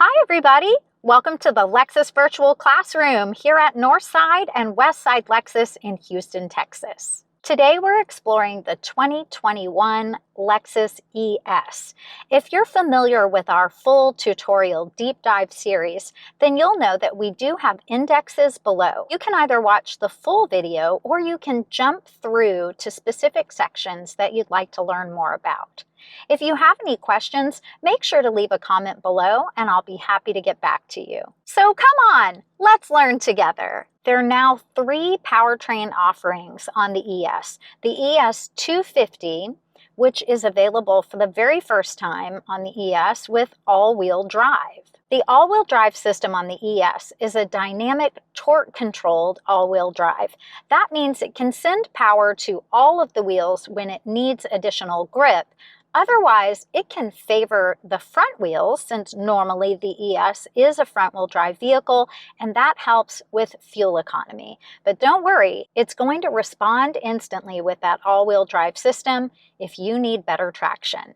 Hi, everybody. Welcome to the Lexus Virtual Classroom here at Northside and Westside Lexus in Houston, Texas. Today, we're exploring the 2021 Lexus ES. If you're familiar with our full tutorial deep dive series, then you'll know that we do have indexes below. You can either watch the full video or you can jump through to specific sections that you'd like to learn more about. If you have any questions, make sure to leave a comment below and I'll be happy to get back to you. So come on, let's learn together. There are now 3 powertrain offerings on the ES. The ES 250, which is available for the very first time on the ES with all-wheel drive. The all-wheel drive system on the ES is a dynamic torque-controlled all-wheel drive. That means it can send power to all of the wheels when it needs additional grip. Otherwise, it can favor the front wheels since normally the ES is a front-wheel drive vehicle, and that helps with fuel economy. But don't worry, it's going to respond instantly with that all-wheel drive system if you need better traction.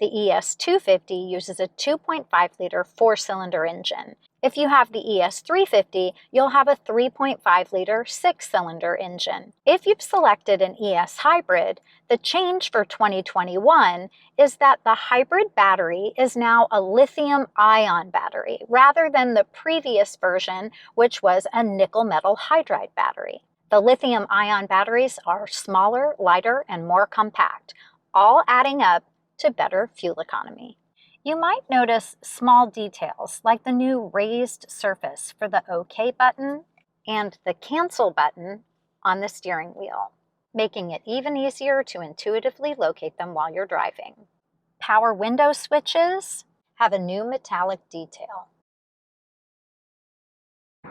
The ES 250 uses a 2.5-liter 4-cylinder engine. If you have the ES 350, you'll have a 3.5-liter 6-cylinder engine. If you've selected an ES hybrid, the change for 2021 is that the hybrid battery is now a lithium-ion battery rather than the previous version, which was a nickel metal hydride battery. The lithium-ion batteries are smaller, lighter, and more compact, all adding up to better fuel economy. You might notice small details like the new raised surface for the OK button and the cancel button on the steering wheel, making it even easier to intuitively locate them while you're driving. Power window switches have a new metallic detail.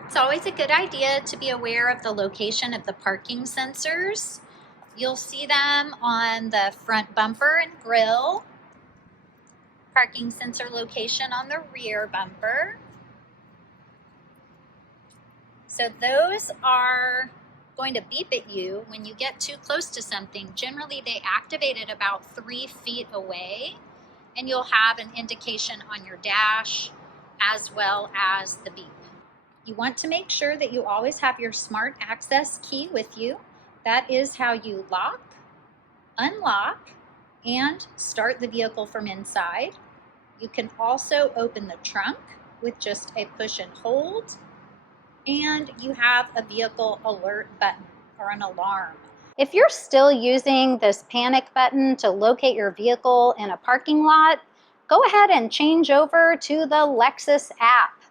It's always a good idea to be aware of the location of the parking sensors. You'll see them on the front bumper and grille. Parking sensor location on the rear bumper. So those are going to beep at you when you get too close to something. Generally, they activate at about 3 feet away, and you'll have an indication on your dash as well as the beep. You want to make sure that you always have your smart access key with you. That is how you lock, unlock, and start the vehicle from inside. You can also open the trunk with just a push and hold, and you have a vehicle alert button or an alarm. If you're still using this panic button to locate your vehicle in a parking lot, go ahead and change over to the Lexus app.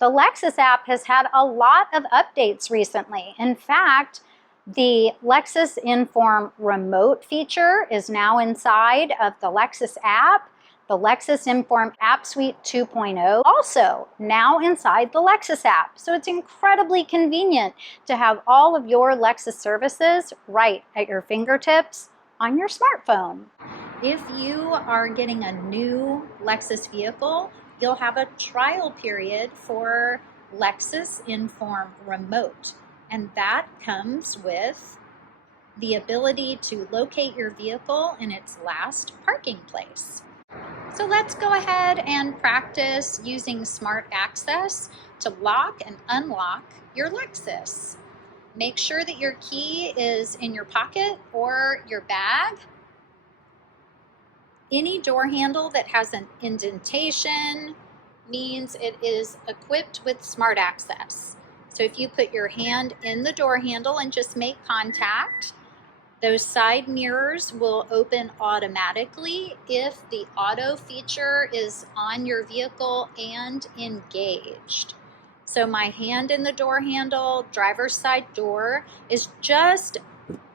The Lexus app has had a lot of updates recently. In fact, the Lexus Inform remote feature is now inside of the Lexus app. The Lexus Inform App Suite 2.0 also now inside the Lexus app. So it's incredibly convenient to have all of your Lexus services right at your fingertips on your smartphone. If you are getting a new Lexus vehicle, you'll have a trial period for Lexus Inform Remote. And that comes with the ability to locate your vehicle in its last parking place. So let's go ahead and practice using smart access to lock and unlock your Lexus. Make sure that your key is in your pocket or your bag. Any door handle that has an indentation means it is equipped with smart access. So if you put your hand in the door handle and just make contact, those side mirrors will open automatically if the auto feature is on your vehicle and engaged. So my hand in the door handle, driver's side door, is just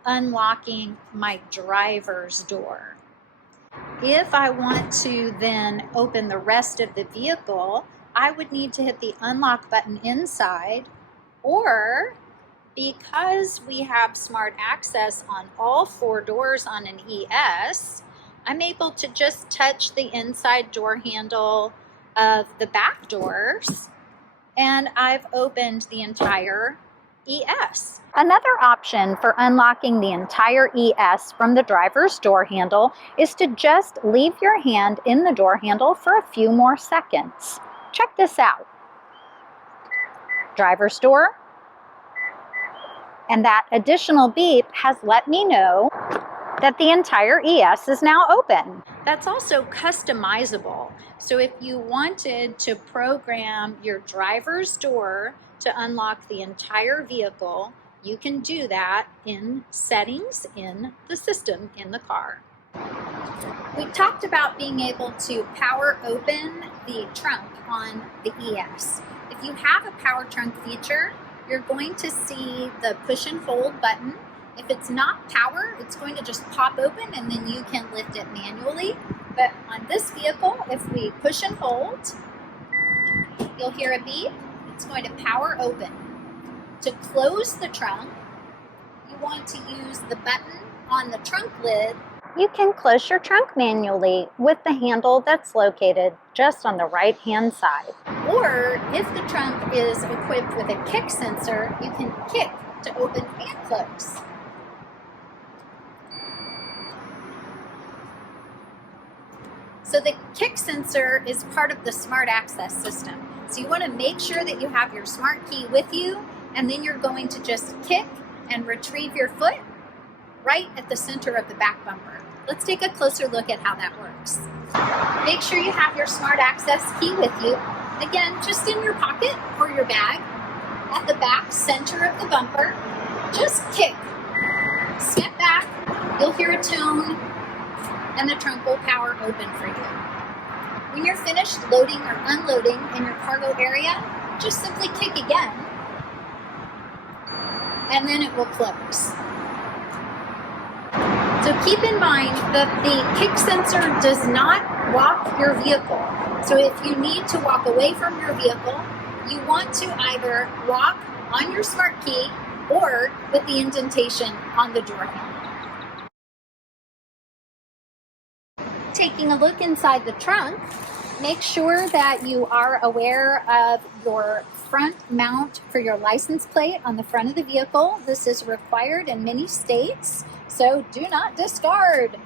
unlocking my driver's door. If I want to then open the rest of the vehicle, I would need to hit the unlock button inside, or because we have smart access on all 4 doors on an ES, I'm able to just touch the inside door handle of the back doors, and I've opened the entire ES. Another option for unlocking the entire ES from the driver's door handle is to just leave your hand in the door handle for a few more seconds. check this out. Driver's door. And that additional beep has let me know that the entire ES is now open. That's also customizable. So if you wanted to program your driver's door to unlock the entire vehicle, you can do that in settings in the system in the car. We talked about being able to power open the trunk on the ES. If you have a power trunk feature, you're going to see the push and hold button. If it's not power, it's going to just pop open and then you can lift it manually. But on this vehicle, if we push and hold, you'll hear a beep. It's going to power open. To close the trunk, you want to use the button on the trunk lid. You can close your trunk manually with the handle that's located just on the right-hand side. Or if the trunk is equipped with a kick sensor, you can kick to open and close. So the kick sensor is part of the smart access system. So you want to make sure that you have your smart key with you, and then you're going to just kick and retrieve your foot right at the center of the back bumper. Let's take a closer look at how that works. Make sure you have your smart access key with you. Again, just in your pocket or your bag. At the back center of the bumper, just kick. Step back, you'll hear a tone, and the trunk will power open for you. When you're finished loading or unloading in your cargo area, just simply kick again, and then it will close. So keep in mind that the kick sensor does not lock your vehicle. So if you need to walk away from your vehicle, you want to either lock on your smart key or with the indentation on the door handle. Taking a look inside the trunk, make sure that you are aware of your front mount for your license plate on the front of the vehicle. This is required in many states, so do not discard.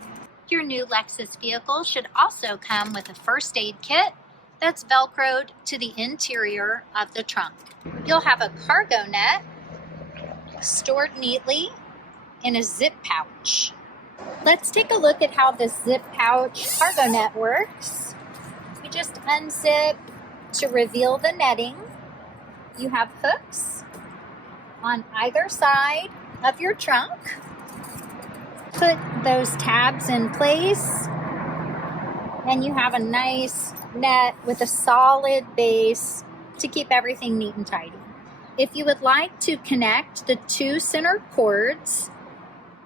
Your new Lexus vehicle should also come with a first aid kit that's Velcroed to the interior of the trunk. You'll have a cargo net stored neatly in a zip pouch. Let's take a look at how this zip pouch cargo net works. You just unzip to reveal the netting. You have hooks on either side of your trunk. Put those tabs in place, and you have a nice net with a solid base to keep everything neat and tidy. If you would like to connect the two center cords,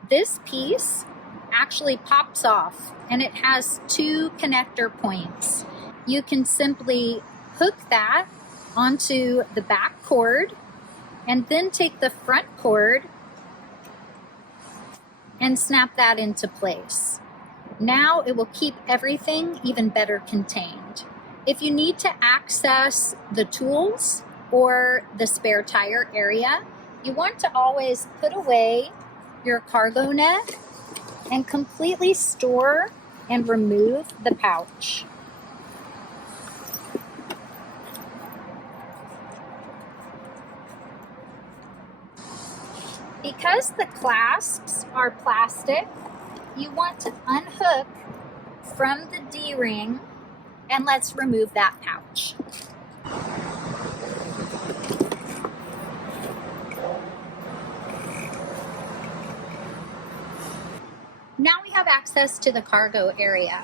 this piece actually pops off and it has two connector points. You can simply hook that onto the back cord and then take the front cord and snap that into place. Now it will keep everything even better contained. If you need to access the tools or the spare tire area, you want to always put away your cargo net and completely store and remove the pouch. Because the clasps are plastic, you want to unhook from the D-ring, and let's remove that pouch. Now we have access to the cargo area.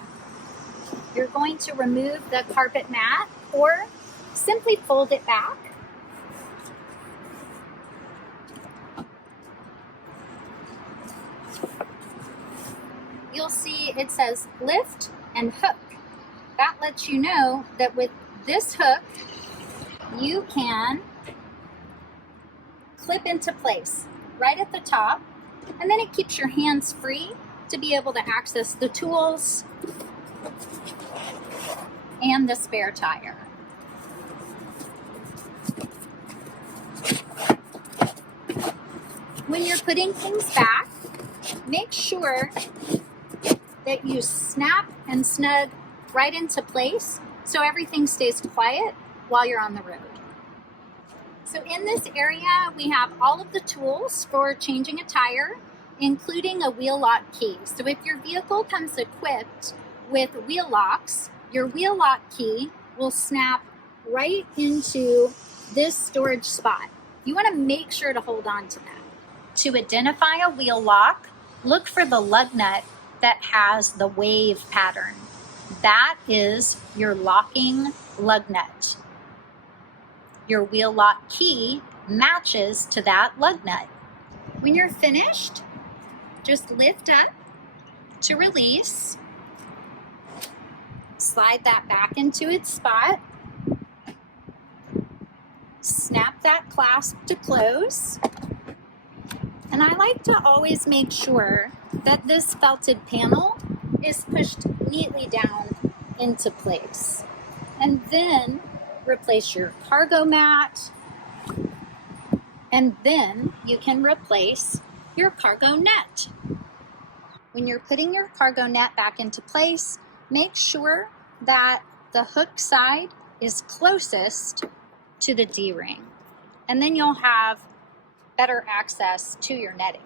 You're going to remove the carpet mat or simply fold it back. You'll see it says lift and hook. That lets you know that with this hook, you can clip into place right at the top, and then it keeps your hands free to be able to access the tools and the spare tire. When you're putting things back, make sure that you snap and snug right into place so everything stays quiet while you're on the road. So in this area, we have all of the tools for changing a tire, including a wheel lock key. So if your vehicle comes equipped with wheel locks, your wheel lock key will snap right into this storage spot. You want to make sure to hold on to that. To identify a wheel lock, look for the lug nut that has the wave pattern. That is your locking lug nut. Your wheel lock key matches to that lug nut. When you're finished, just lift up to release. Slide that back into its spot. Snap that clasp to close. And I like to always make sure that this felted panel is pushed neatly down into place. And then replace your cargo mat. And then you can replace your cargo net. When you're putting your cargo net back into place, make sure that the hook side is closest to the D-ring. And then you'll have better access to your netting.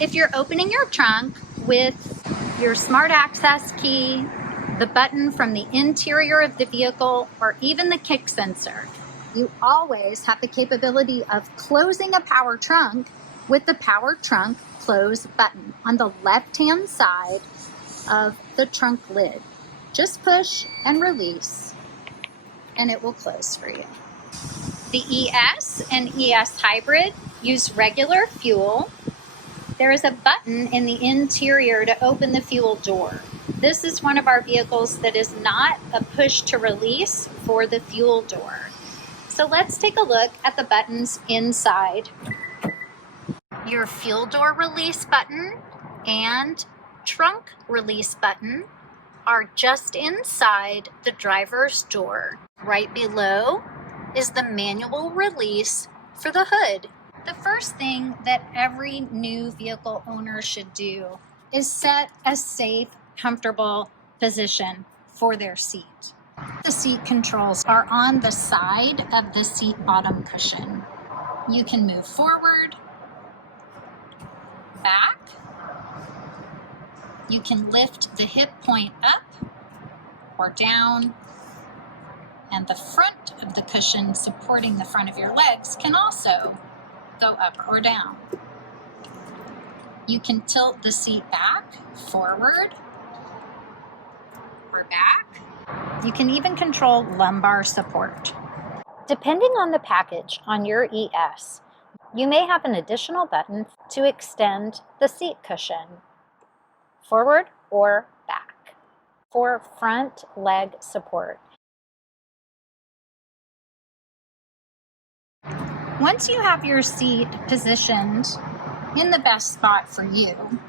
If you're opening your trunk with your smart access key, the button from the interior of the vehicle, or even the kick sensor, you always have the capability of closing a power trunk with the power trunk close button on the left-hand side of the trunk lid. Just push and release, and it will close for you. The ES and ES Hybrid use regular fuel. There is a button in the interior to open the fuel door. This is one of our vehicles that is not a push to release for the fuel door. So let's take a look at the buttons inside. Your fuel door release button and trunk release button are just inside the driver's door. Right below is the manual release for the hood. The first thing that every new vehicle owner should do is set a safe, comfortable position for their seat. The seat controls are on the side of the seat bottom cushion. You can move forward, back. You can lift the hip point up or down, and the front of the cushion supporting the front of your legs can also go up or down. You can tilt the seat back, forward, or back. You can even control lumbar support. Depending on the package on your ES, you may have an additional button to extend the seat cushion forward or back for front leg support. Once you have your seat positioned in the best spot for you,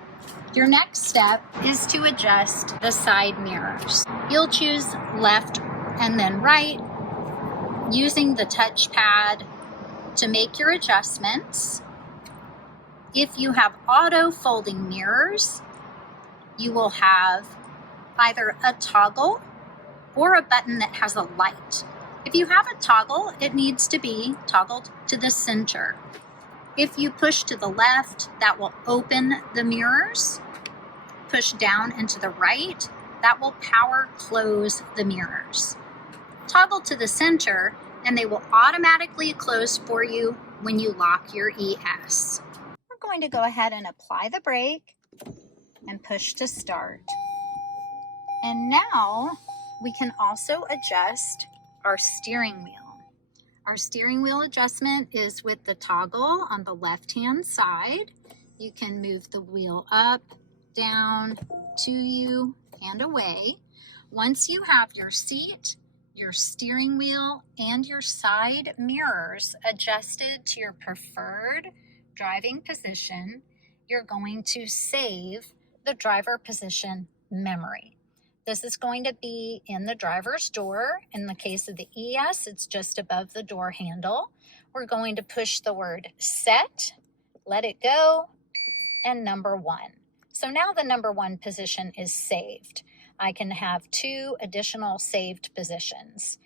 your next step is to adjust the side mirrors. You'll choose left and then right using the touchpad to make your adjustments. If you have auto folding mirrors, you will have either a toggle or a button that has a light. If you have a toggle, it needs to be toggled to the center. If you push to the left, that will open the mirrors. Push down and to the right, that will power close the mirrors. Toggle to the center, and they will automatically close for you when you lock your ES. We're going to go ahead and apply the brake and push to start. And now we can also adjust our steering wheel. Our steering wheel adjustment is with the toggle on the left-hand side. You can move the wheel up, down, to you, and away. Once you have your seat, your steering wheel, and your side mirrors adjusted to your preferred driving position, you're going to save the driver position memory. This is going to be in the driver's door. In the case of the ES, it's just above the door handle. We're going to push the word set, let it go, and number 1. So now the number 1 position is saved. I can have 2 additional saved positions.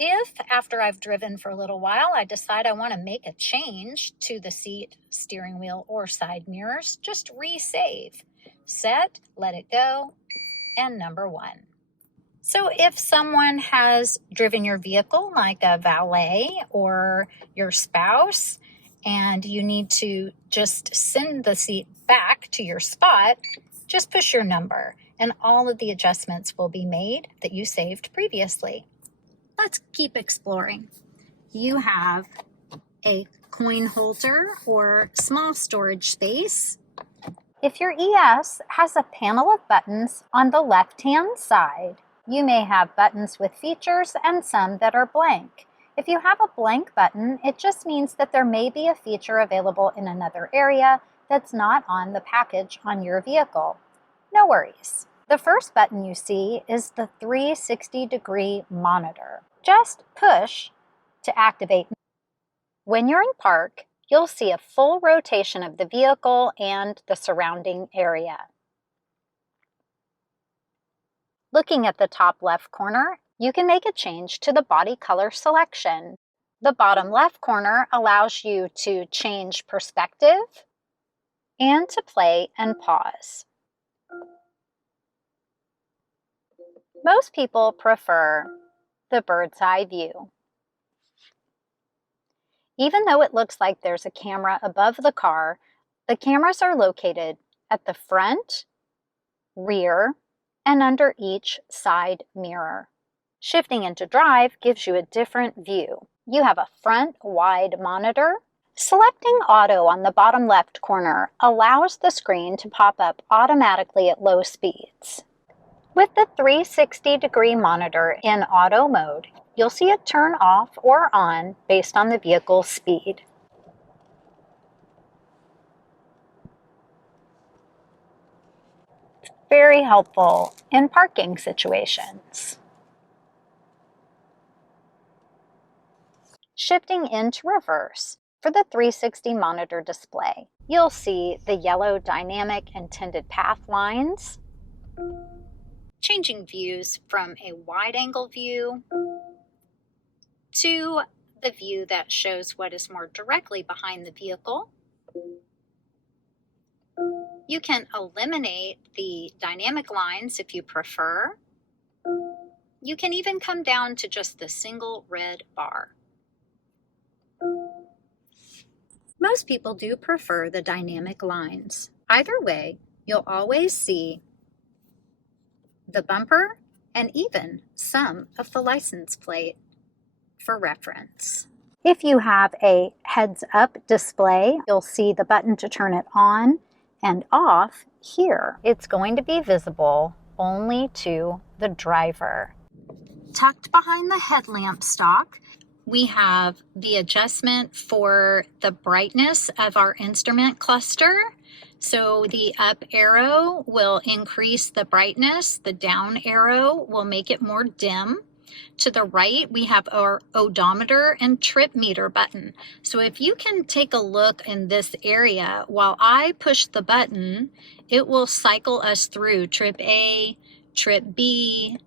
If after I've driven for a little while, I decide I want to make a change to the seat, steering wheel, or side mirrors, just resave. Set, let it go, and number 1. So if someone has driven your vehicle, like a valet or your spouse, and you need to just send the seat back to your spot, just push your number and all of the adjustments will be made that you saved previously. Let's keep exploring. You have a coin holder or small storage space. If your ES has a panel of buttons on the left-hand side, you may have buttons with features and some that are blank. If you have a blank button, it just means that there may be a feature available in another area that's not on the package on your vehicle. No worries. The first button you see is the 360-degree monitor. Just push to activate. When you're in park, you'll see a full rotation of the vehicle and the surrounding area. Looking at the top left corner, you can make a change to the body color selection. The bottom left corner allows you to change perspective and to play and pause. Most people prefer the bird's eye view. Even though it looks like there's a camera above the car, the cameras are located at the front, rear, and under each side mirror. Shifting into drive gives you a different view. You have a front wide monitor. Selecting auto on the bottom left corner allows the screen to pop up automatically at low speeds. With the 360-degree monitor in auto mode, you'll see it turn off or on based on the vehicle's speed. Very helpful in parking situations. Shifting into reverse, for the 360 monitor display, you'll see the yellow dynamic intended path lines, changing views from a wide-angle view to the view that shows what is more directly behind the vehicle. You can eliminate the dynamic lines if you prefer. You can even come down to just the single red bar. Most people do prefer the dynamic lines. Either way, you'll always see the bumper and even some of the license plate for reference. If you have a heads-up display, you'll see the button to turn it on and off here. It's going to be visible only to the driver. Tucked behind the headlamp stalk, we have the adjustment for the brightness of our instrument cluster. So the up arrow will increase the brightness, the down arrow will make it more dim. To the right, we have our odometer and trip meter button. So if you can take a look in this area, while I push the button, it will cycle us through trip A, trip B.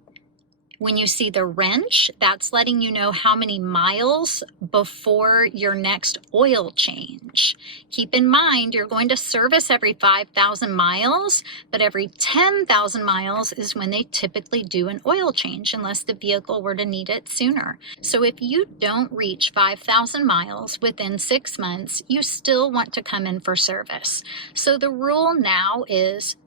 When you see the wrench, that's letting you know how many miles before your next oil change. Keep in mind, you're going to service every 5,000 miles, but every 10,000 miles is when they typically do an oil change, unless the vehicle were to need it sooner. So if you don't reach 5,000 miles within 6 months, you still want to come in for service. So the rule now is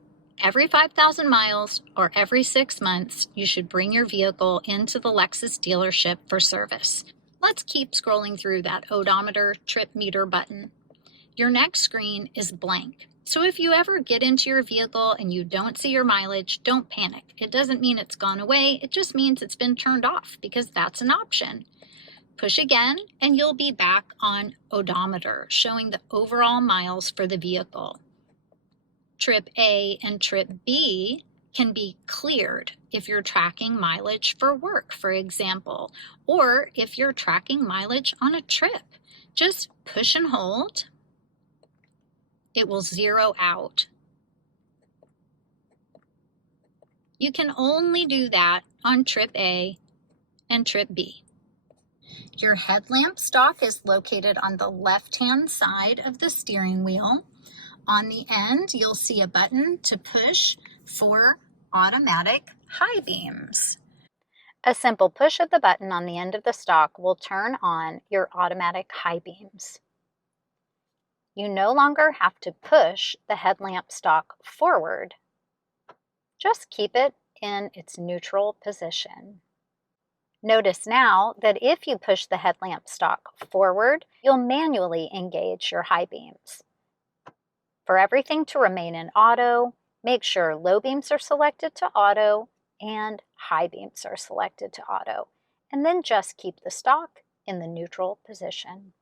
every 5,000 miles or every 6 months, you should bring your vehicle into the Lexus dealership for service. Let's keep scrolling through that odometer trip meter button. Your next screen is blank. So if you ever get into your vehicle and you don't see your mileage, don't panic. It doesn't mean it's gone away. It just means it's been turned off, because that's an option. Push again and you'll be back on odometer, showing the overall miles for the vehicle. Trip A and Trip B can be cleared if you're tracking mileage for work, for example, or if you're tracking mileage on a trip. Just push and hold. It will zero out. You can only do that on Trip A and Trip B. Your headlamp stalk is located on the left-hand side of the steering wheel. On the end, you'll see a button to push for automatic high beams. A simple push of the button on the end of the stalk will turn on your automatic high beams. You no longer have to push the headlamp stalk forward. Just keep it in its neutral position. Notice now that if you push the headlamp stalk forward, you'll manually engage your high beams. For everything to remain in auto, make sure low beams are selected to auto and high beams are selected to auto, and then just keep the stalk in the neutral position.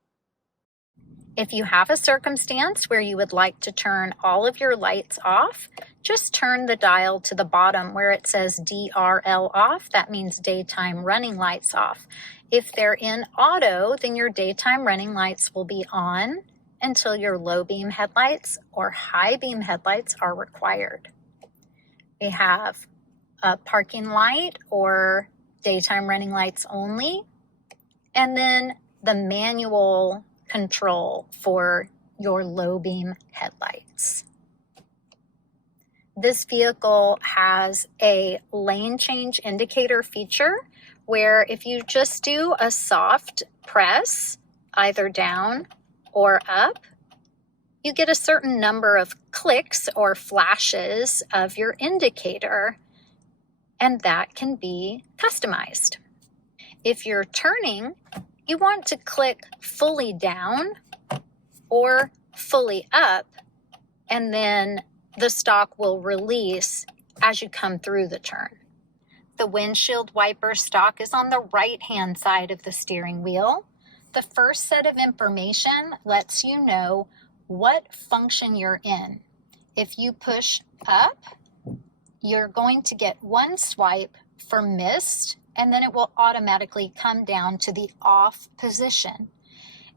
If you have a circumstance where you would like to turn all of your lights off, just turn the dial to the bottom where it says DRL off. That means daytime running lights off. If they're in auto, then your daytime running lights will be on until your low beam headlights or high beam headlights are required. We have a parking light or daytime running lights only, and then the manual control for your low beam headlights. This vehicle has a lane change indicator feature where if you just do a soft press, either down or up, you get a certain number of clicks or flashes of your indicator, and that can be customized. If you're turning, you want to click fully down or fully up, and then the stalk will release as you come through the turn. The windshield wiper stalk is on the right-hand side of the steering wheel. The first set of information lets you know what function you're in. If you push up, you're going to get one swipe for mist, and then it will automatically come down to the off position.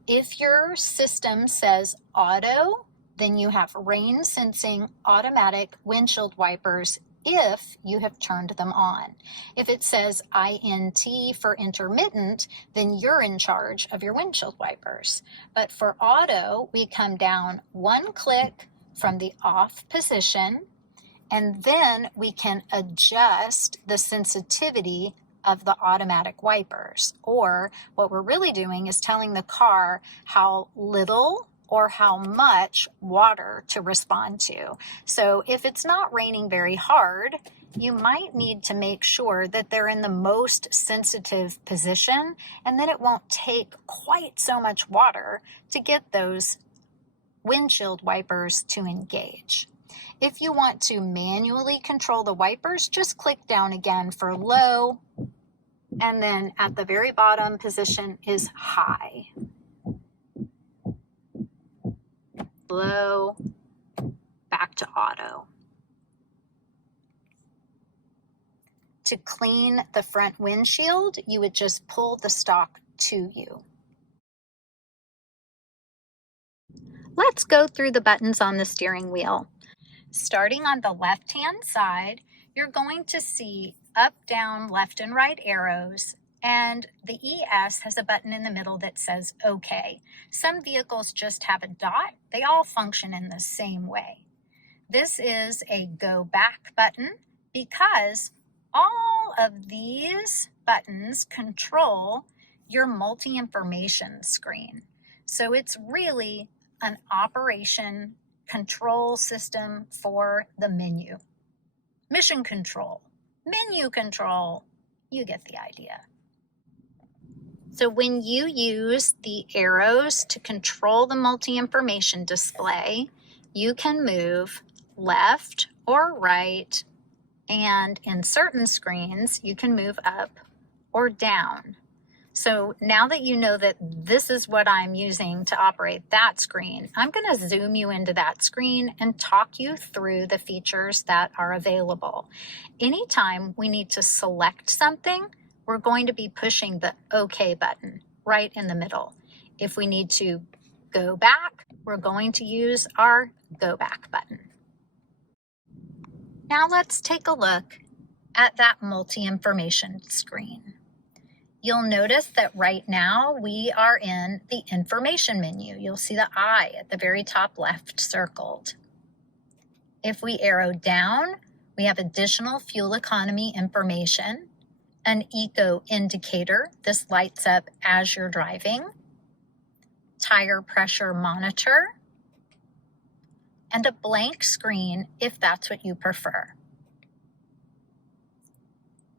If your system says auto, then you have rain sensing automatic windshield wipers if you have turned them on. If it says INT for intermittent, then you're in charge of your windshield wipers. But for auto, we come down one click from the off position, and then we can adjust the sensitivity of the automatic wipers. Or what we're really doing is telling the car how little or how much water to respond to. So if it's not raining very hard, you might need to make sure that they're in the most sensitive position, and then it won't take quite so much water to get those windshield wipers to engage. If you want to manually control the wipers, just click down again for low, and then at the very bottom position is high. Low, back to auto. To clean the front windshield, you would just pull the stalk to you. Let's go through the buttons on the steering wheel. Starting on the left-hand side, you're going to see up, down, left, and right arrows, and the ES has a button in the middle that says OK. Some vehicles just have a dot. They all function in the same way. This is a go back button because all of these buttons control your multi-information screen. So it's really an operation control system for the menu. Mission control, menu control, you get the idea. So when you use the arrows to control the multi-information display, you can move left or right, and in certain screens, you can move up or down. So now that you know that this is what I'm using to operate that screen, I'm going to zoom you into that screen and talk you through the features that are available. Anytime we need to select something, we're going to be pushing the OK button right in the middle. If we need to go back, we're going to use our Go Back button. Now let's take a look at that multi-information screen. You'll notice that right now we are in the information menu. You'll see the I at the very top left circled. If we arrow down, we have additional fuel economy information, an eco indicator. This lights up as you're driving, tire pressure monitor, and a blank screen if that's what you prefer.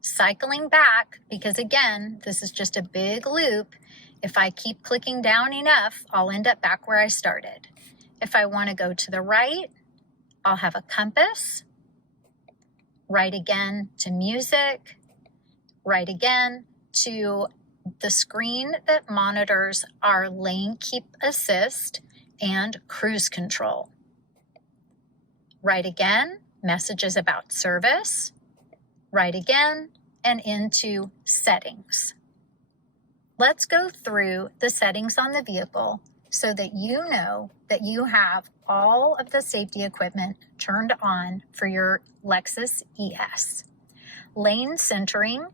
Cycling back, because again, this is just a big loop. If I keep clicking down enough, I'll end up back where I started. If I want to go to the right, I'll have a compass, right again to music, right again to the screen that monitors our lane keep assist and cruise control. Right again, messages about service, right again, and into settings. Let's go through the settings on the vehicle so that you know that you have all of the safety equipment turned on for your Lexus ES. Lane centering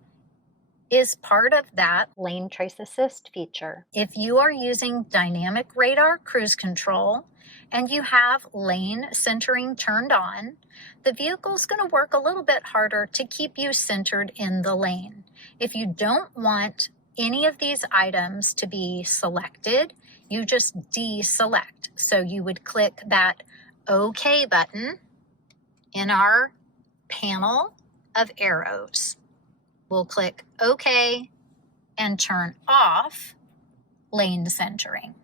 is part of that lane trace assist feature. If you are using dynamic radar cruise control and you have lane centering turned on, the vehicle's going to work a little bit harder to keep you centered in the lane. If you don't want any of these items to be selected, you just deselect. So you would click that OK button in our panel of arrows. We'll click OK and turn off lane centering.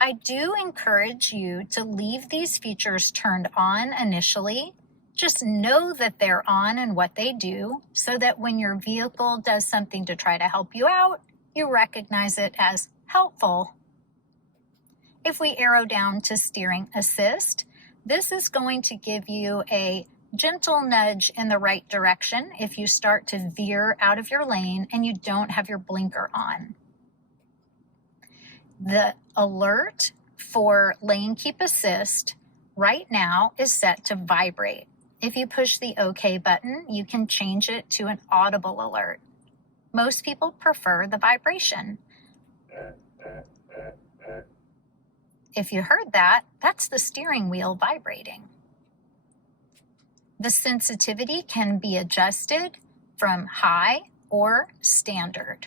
I do encourage you to leave these features turned on initially. Just know that they're on and what they do so that when your vehicle does something to try to help you out, you recognize it as helpful. If we arrow down to steering assist, this is going to give you a gentle nudge in the right direction if you start to veer out of your lane and you don't have your blinker on. The alert for lane keep assist right now is set to vibrate. If you push the OK button, you can change it to an audible alert. Most people prefer the vibration. If you heard that, that's the steering wheel vibrating. The sensitivity can be adjusted from high or standard.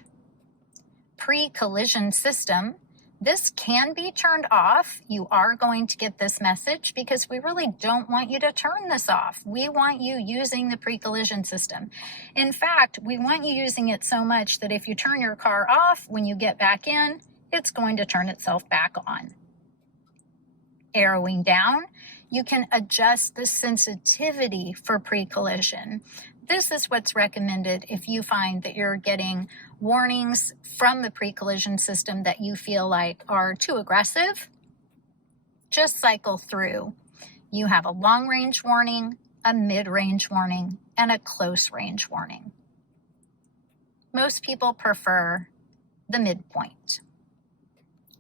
Pre-collision system, this can be turned off. You are going to get this message because we really don't want you to turn this off. We want you using the pre-collision system. In fact, we want you using it so much that if you turn your car off, when you get back in, it's going to turn itself back on. Arrowing down, you can adjust the sensitivity for pre-collision. This is what's recommended if you find that you're getting warnings from the pre-collision system that you feel like are too aggressive. Just cycle through. You have a long-range warning, a mid-range warning, and a close-range warning. Most people prefer the midpoint.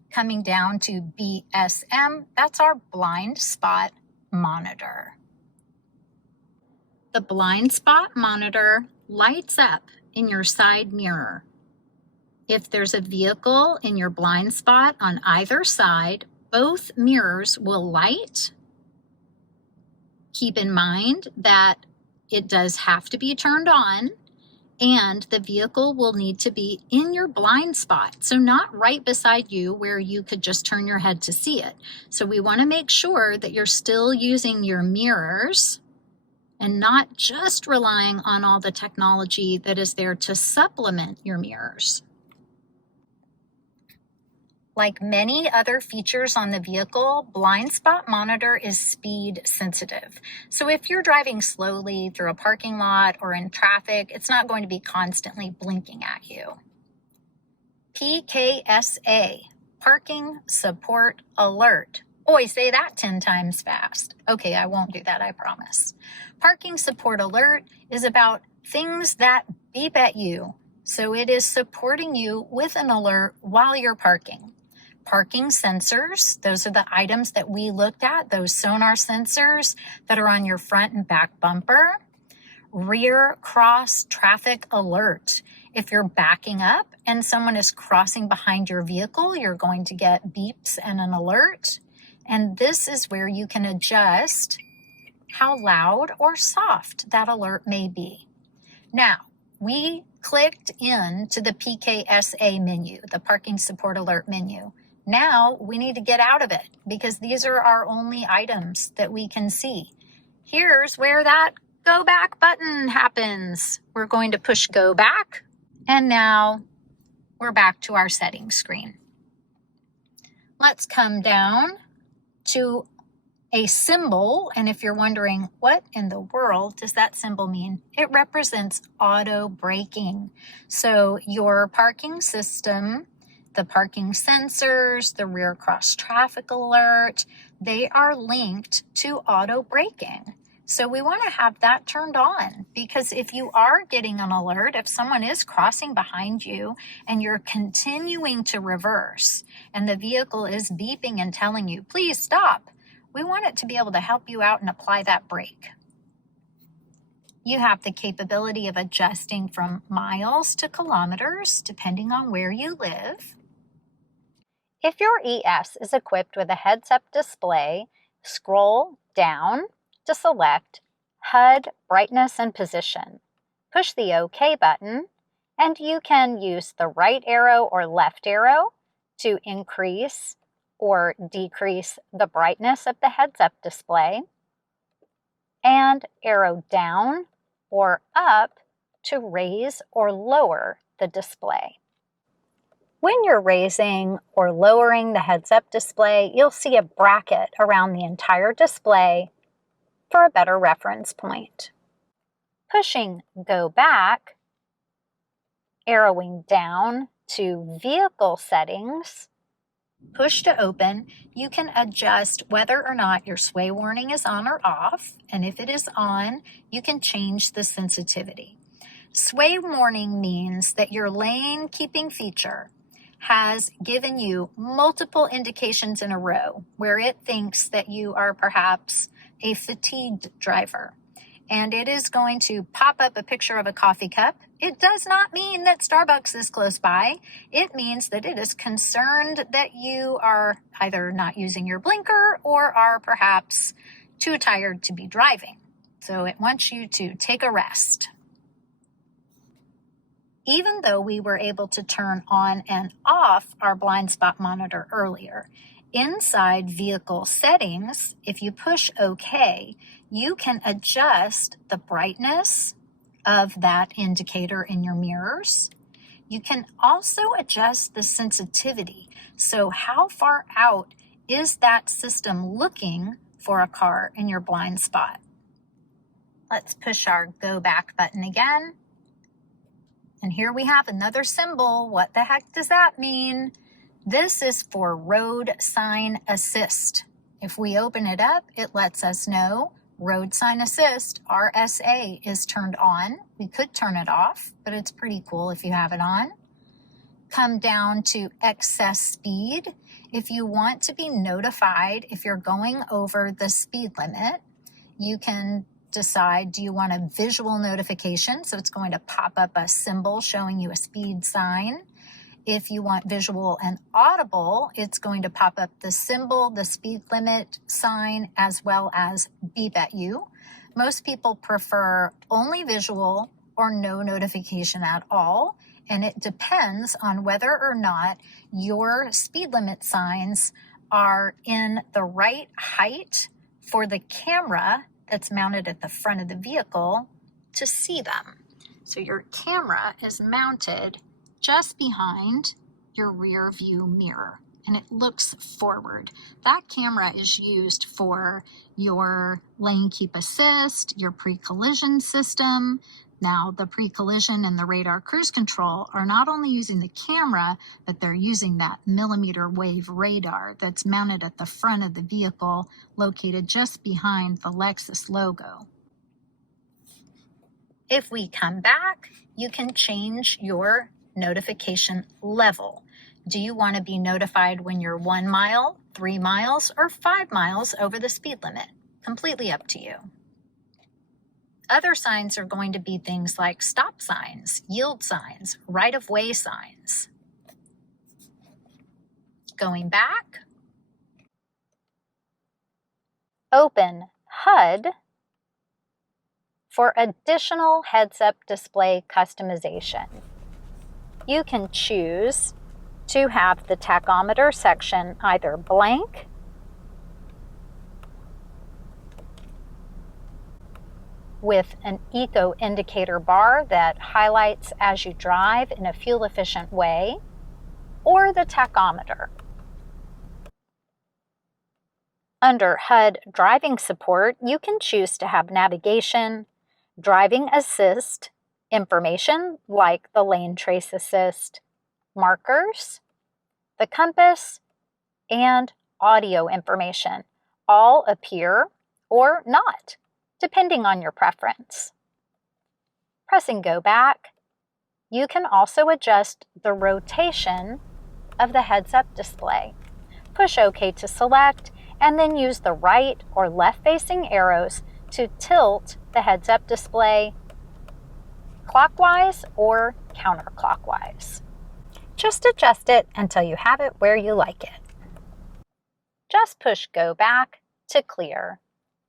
Coming down to BSM, that's our blind spot monitor. The blind spot monitor lights up in your side mirror. If there's a vehicle in your blind spot on either side, both mirrors will light. Keep in mind that it does have to be turned on, and the vehicle will need to be in your blind spot, so not right beside you where you could just turn your head to see it. So we want to make sure that you're still using your mirrors and not just relying on all the technology that is there to supplement your mirrors. Like many other features on the vehicle, blind spot monitor is speed sensitive. So if you're driving slowly through a parking lot or in traffic, it's not going to be constantly blinking at you. PKSA, Parking Support Alert. Boy, say that 10 times fast. Okay, I won't do that, I promise. Parking Support Alert is about things that beep at you. So it is supporting you with an alert while you're parking. Parking sensors, those are the items that we looked at, those sonar sensors that are on your front and back bumper. Rear cross traffic alert. If you're backing up and someone is crossing behind your vehicle, you're going to get beeps and an alert. And this is where you can adjust how loud or soft that alert may be. Now, we clicked into the PKSA menu, the Parking Support Alert menu. Now we need to get out of it because these are our only items that we can see. Here's where that go back button happens. We're going to push go back, and now we're back to our settings screen. Let's come down to a symbol, and if you're wondering what in the world does that symbol mean, it represents auto braking. So your parking system, the parking sensors, the rear cross traffic alert, they are linked to auto braking. So we want to have that turned on, because if you are getting an alert, if someone is crossing behind you and you're continuing to reverse and the vehicle is beeping and telling you, please stop, we want it to be able to help you out and apply that brake. You have the capability of adjusting from miles to kilometers, depending on where you live. If your ES is equipped with a heads-up display, scroll down to select HUD brightness and position. Push the OK button, and you can use the right arrow or left arrow to increase or decrease the brightness of the heads-up display, and arrow down or up to raise or lower the display. When you're raising or lowering the heads-up display, you'll see a bracket around the entire display for a better reference point. Pushing go back, arrowing down to vehicle settings, push to open, you can adjust whether or not your sway warning is on or off, and if it is on, you can change the sensitivity. Sway warning means that your lane keeping feature has given you multiple indications in a row where it thinks that you are perhaps a fatigued driver, and it is going to pop up a picture of a coffee cup. It does not mean that Starbucks is close by. It means that it is concerned that you are either not using your blinker or are perhaps too tired to be driving. So it wants you to take a rest. Even though we were able to turn on and off our blind spot monitor earlier, inside vehicle settings, if you push OK, you can adjust the brightness of that indicator in your mirrors. You can also adjust the sensitivity. So how far out is that system looking for a car in your blind spot? Let's push our go back button again. And here we have another symbol. What the heck does that mean? This is for road sign assist. If we open it up, it lets us know road sign assist, RSA, is turned on. We could turn it off, but it's pretty cool if you have it on. Come down to excess speed. If you want to be notified if you're going over the speed limit, you can decide, do you want a visual notification? So it's going to pop up a symbol showing you a speed sign. If you want visual and audible, it's going to pop up the symbol, the speed limit sign, as well as beep at you. Most people prefer only visual or no notification at all, and it depends on whether or not your speed limit signs are in the right height for the camera that's mounted at the front of the vehicle to see them. So your camera is mounted just behind your rear view mirror, and it looks forward. That camera is used for your lane keep assist, your pre-collision system. Now, the pre-collision and the radar cruise control are not only using the camera, but they're using that millimeter wave radar that's mounted at the front of the vehicle, located just behind the Lexus logo. If we come back, you can change your notification level. Do you want to be notified when you're 1 mile, 3 miles, or 5 miles over the speed limit? Completely up to you. Other signs are going to be things like stop signs, yield signs, right-of-way signs. Going back, open HUD for additional heads-up display customization. You can choose to have the tachometer section either blank with an eco indicator bar that highlights as you drive in a fuel-efficient way, or the tachometer. Under HUD driving support, you can choose to have navigation, driving assist, information like the lane trace assist, markers, the compass, and audio information all appear or not, depending on your preference. Pressing go back, you can also adjust the rotation of the heads-up display. Push OK to select, and then use the right or left-facing arrows to tilt the heads-up display clockwise or counterclockwise. Just adjust it until you have it where you like it. Just push go back to clear,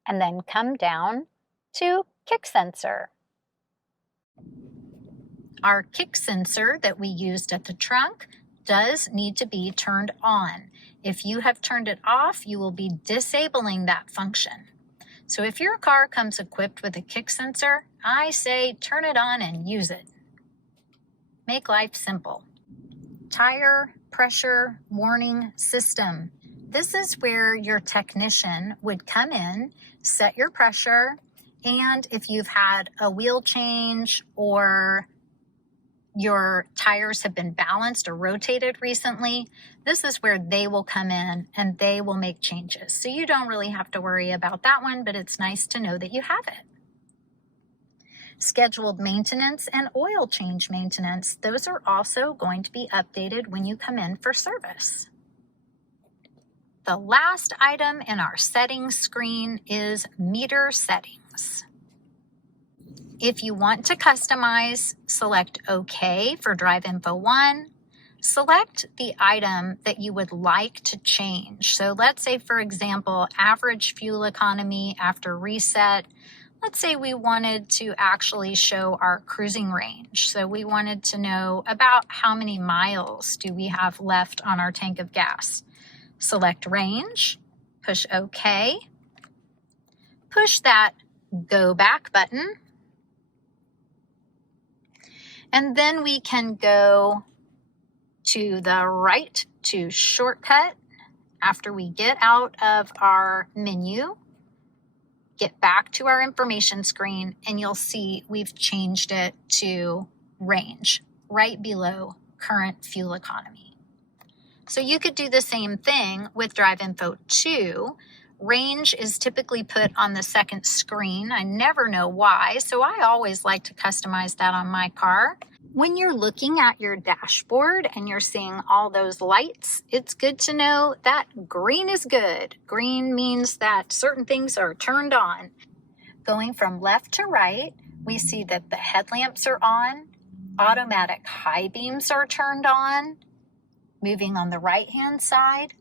and then come down to kick sensor. Our kick sensor that we used at the trunk does need to be turned on. If you have turned it off, you will be disabling that function. So if your car comes equipped with a kick sensor, I say turn it on and use it. Make life simple. Tire pressure warning system. This is where your technician would come in, set your pressure, and if you've had a wheel change or your tires have been balanced or rotated recently, this is where they will come in and they will make changes. So you don't really have to worry about that one, but it's nice to know that you have it. Scheduled maintenance and oil change maintenance, those are also going to be updated when you come in for service. The last item in our settings screen is meter settings. If you want to customize, select OK for Drive Info 1. Select the item that you would like to change. So let's say, for example, average fuel economy after reset. Let's say we wanted to actually show our cruising range. So we wanted to know about how many miles do we have left on our tank of gas. Select range, push OK, push that go back button, and then we can go to the right to shortcut after we get out of our menu, get back to our information screen, and you'll see we've changed it to range right below current fuel economy. So you could do the same thing with Drive Info 2. Range is typically put on the second screen. I never know why, so I always like to customize that on my car. When you're looking at your dashboard and you're seeing all those lights, it's good to know that green is good. Green means that certain things are turned on. Going from left to right, we see that the headlamps are on, automatic high beams are turned on. Moving on the right-hand side,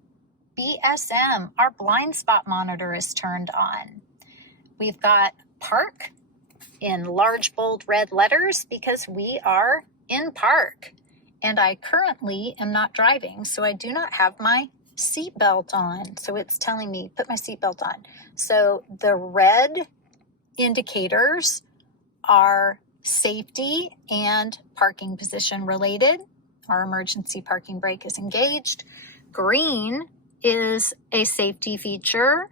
BSM, our blind spot monitor, is turned on. We've got park in large bold red letters because we are in park. And I currently am not driving, so I do not have my seatbelt on. So it's telling me, put my seatbelt on. So the red indicators are safety and parking position related. Our emergency parking brake is engaged. Green is a safety feature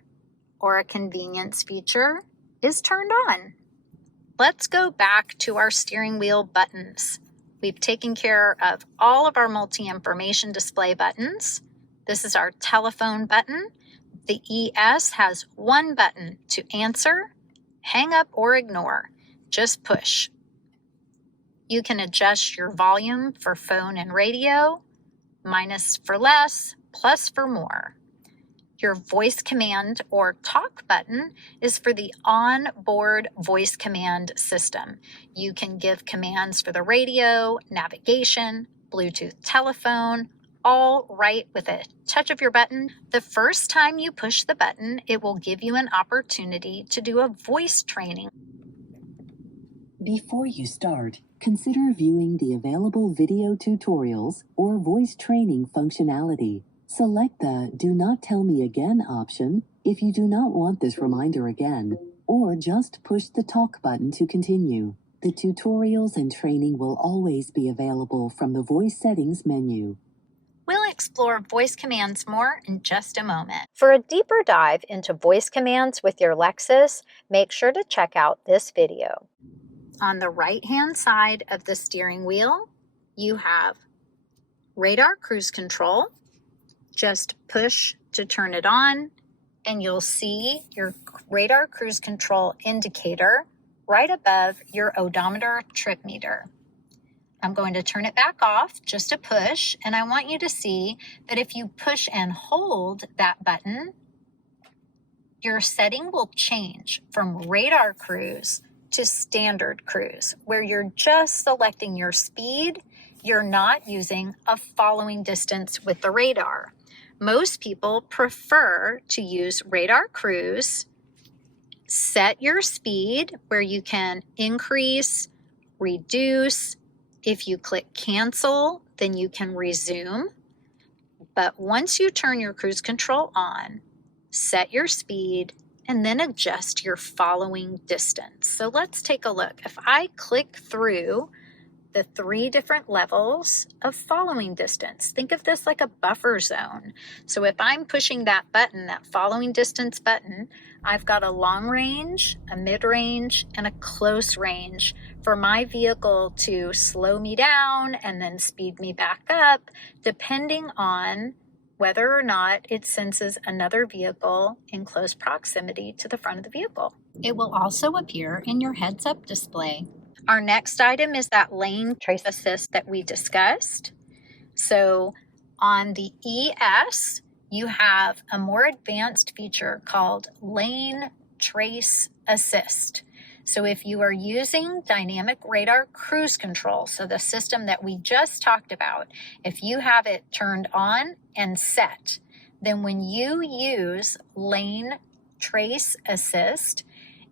or a convenience feature is turned on. Let's go back to our steering wheel buttons. We've taken care of all of our multi-information display buttons. This is our telephone button. The ES has one button to answer, hang up, or ignore. Just push. You can adjust your volume for phone and radio, minus for less, plus for more. Your voice command or talk button is for the onboard voice command system. You can give commands for the radio, navigation, Bluetooth telephone, all right with a touch of your button. The first time you push the button, it will give you an opportunity to do a voice training. Before you start, consider viewing the available video tutorials or voice training functionality. Select the Do Not Tell Me Again option if you do not want this reminder again, or just push the talk button to continue. The tutorials and training will always be available from the voice settings menu. We'll explore voice commands more in just a moment. For a deeper dive into voice commands with your Lexus, make sure to check out this video. On the right-hand side of the steering wheel, you have radar cruise control. Just push to turn it on, and you'll see your radar cruise control indicator right above your odometer trip meter. I'm going to turn it back off, just a push, and I want you to see that if you push and hold that button, your setting will change from radar cruise to standard cruise, where you're just selecting your speed. You're not using a following distance with the radar. Most people prefer to use radar cruise, set your speed where you can increase, reduce. If you click cancel, then you can resume. But once you turn your cruise control on, set your speed, and then adjust your following distance. So let's take a look. If I click through the 3 different levels of following distance, think of this like a buffer zone. So if I'm pushing that button, that following distance button, I've got a long range, a mid-range, and a close range for my vehicle to slow me down and then speed me back up, depending on whether or not it senses another vehicle in close proximity to the front of the vehicle. It will also appear in your heads-up display. Our next item is that lane trace assist that we discussed. So on the ES, you have a more advanced feature called lane trace assist. So if you are using dynamic radar cruise control, so the system that we just talked about, if you have it turned on and set, then when you use lane trace assist,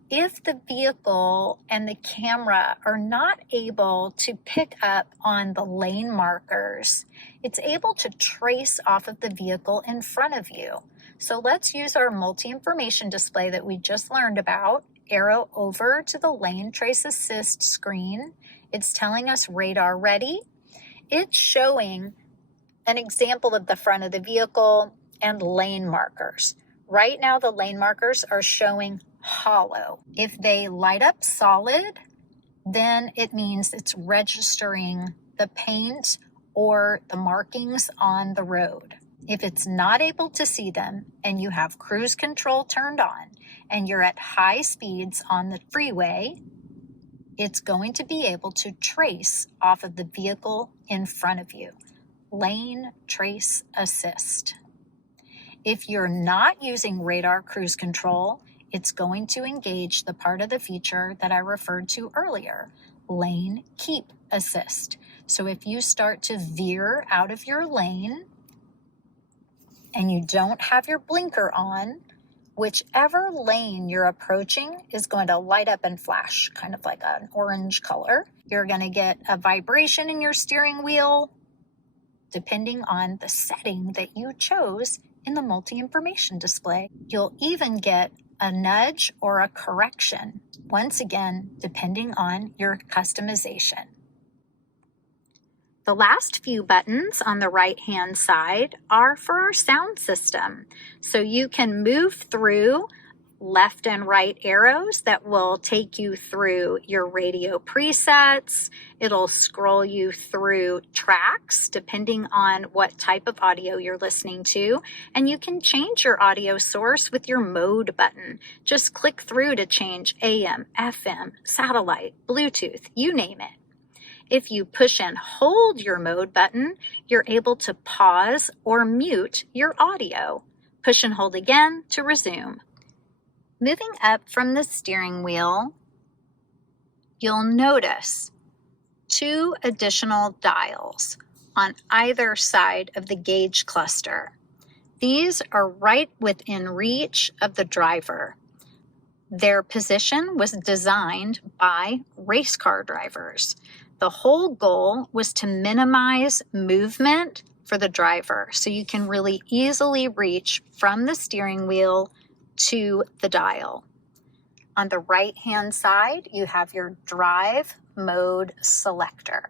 if the vehicle and the camera are not able to pick up on the lane markers, it's able to trace off of the vehicle in front of you. So let's use our multi-information display that we just learned about, arrow over to the lane trace assist screen. It's telling us radar ready. It's showing an example of the front of the vehicle and lane markers. Right now, the lane markers are showing hollow. If they light up solid, then it means it's registering the paint or the markings on the road. If it's not able to see them and you have cruise control turned on and you're at high speeds on the freeway, it's going to be able to trace off of the vehicle in front of you. Lane trace assist. If you're not using radar cruise control, it's going to engage the part of the feature that I referred to earlier, lane keep assist. So if you start to veer out of your lane and you don't have your blinker on, whichever lane you're approaching is going to light up and flash, kind of like an orange color. You're going to get a vibration in your steering wheel, depending on the setting that you chose in the multi-information display. You'll even get a nudge or a correction, once again, depending on your customization. The last few buttons on the right-hand side are for our sound system. So you can move through left and right arrows that will take you through your radio presets. It'll scroll you through tracks depending on what type of audio you're listening to. And you can change your audio source with your mode button. Just click through to change AM, FM, satellite, Bluetooth, you name it. If you push and hold your mode button, you're able to pause or mute your audio. Push and hold again to resume. Moving up from the steering wheel, you'll notice 2 additional dials on either side of the gauge cluster. These are right within reach of the driver. Their position was designed by race car drivers. The whole goal was to minimize movement for the driver, so you can really easily reach from the steering wheel to the dial. On the right-hand side, you have your drive mode selector.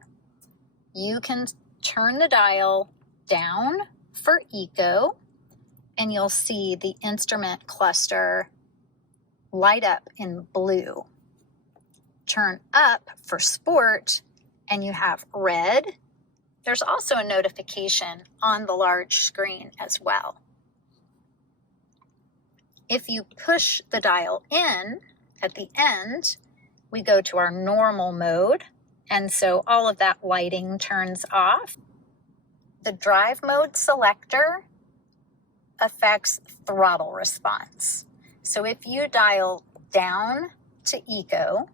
You can turn the dial down for eco, and you'll see the instrument cluster light up in blue. Turn up for sport, and you have red. There's also a notification on the large screen as well. If you push the dial in at the end, we go to our normal mode, and so all of that lighting turns off. The drive mode selector affects throttle response. So if you dial down to eco,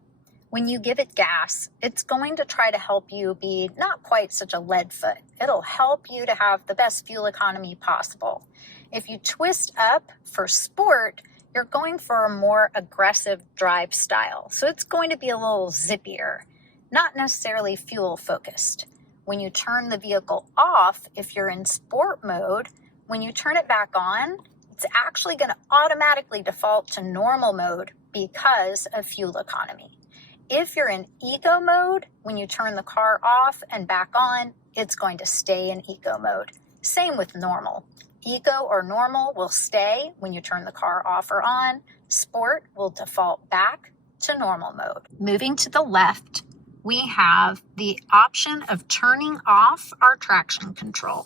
when you give it gas, it's going to try to help you be not quite such a lead foot. It'll help you to have the best fuel economy possible. If you twist up for sport, you're going for a more aggressive drive style. So it's going to be a little zippier, not necessarily fuel focused. When you turn the vehicle off, if you're in sport mode, when you turn it back on, it's actually going to automatically default to normal mode because of fuel economy. If you're in eco mode, when you turn the car off and back on, it's going to stay in eco mode. Same with normal. Eco or normal will stay when you turn the car off or on. Sport will default back to normal mode. Moving to the left, we have the option of turning off our traction control.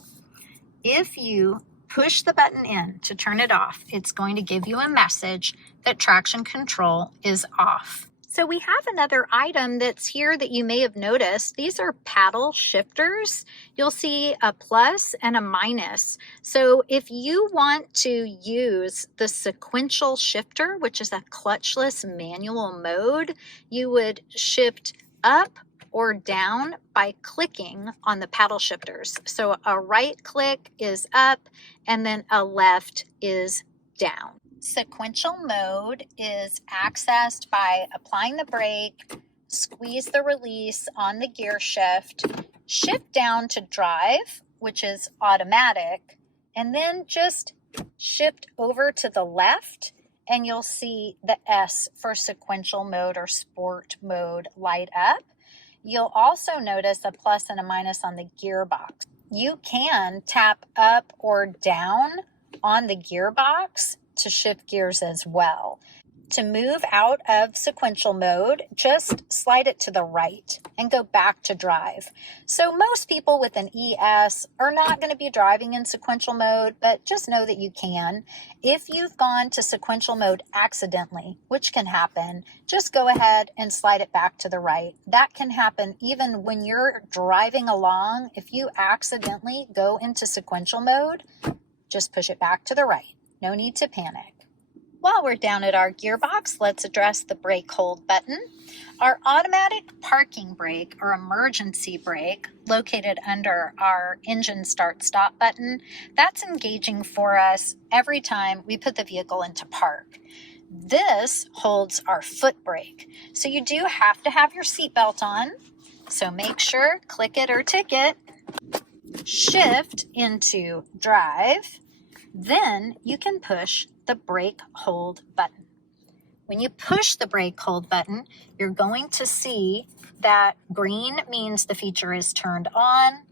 If you push the button in to turn it off, it's going to give you a message that traction control is off. So we have another item that's here that you may have noticed. These are paddle shifters. You'll see a plus and a minus. So if you want to use the sequential shifter, which is a clutchless manual mode, you would shift up or down by clicking on the paddle shifters. So a right click is up and then a left is down. Sequential mode is accessed by applying the brake, squeeze the release on the gear shift, shift down to drive, which is automatic, and then just shift over to the left and you'll see the S for sequential mode or sport mode light up. You'll also notice a plus and a minus on the gearbox. You can tap up or down on the gearbox to shift gears as well. To move out of sequential mode, just slide it to the right and go back to drive. So most people with an ES are not going to be driving in sequential mode, but just know that you can. If you've gone to sequential mode accidentally, which can happen, just go ahead and slide it back to the right. That can happen even when you're driving along. If you accidentally go into sequential mode, just push it back to the right. No need to panic. While we're down at our gearbox, let's address the brake hold button. Our automatic parking brake or emergency brake, located under our engine start-stop button, that's engaging for us every time we put the vehicle into park. This holds our foot brake. So you do have to have your seatbelt on. So make sure, click it or tick it, shift into drive, then you can push the brake hold button. When you push the brake hold button, you're going to see that green means the feature is turned on.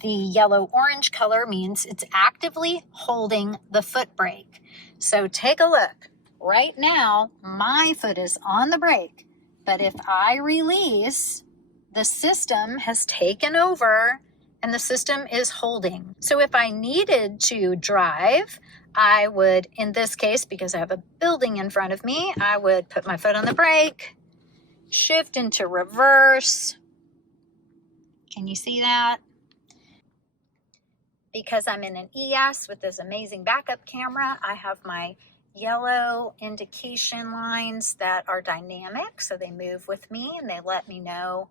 The yellow-orange color means it's actively holding the foot brake. So take a look. Right now, my foot is on the brake, but if I release, the system has taken over and the system is holding. So if I needed to drive, I would, in this case, because I have a building in front of me, I would put my foot on the brake, shift into reverse. Can you see that? Because I'm in an ES with this amazing backup camera, I have my yellow indication lines that are dynamic, so they move with me and they let me know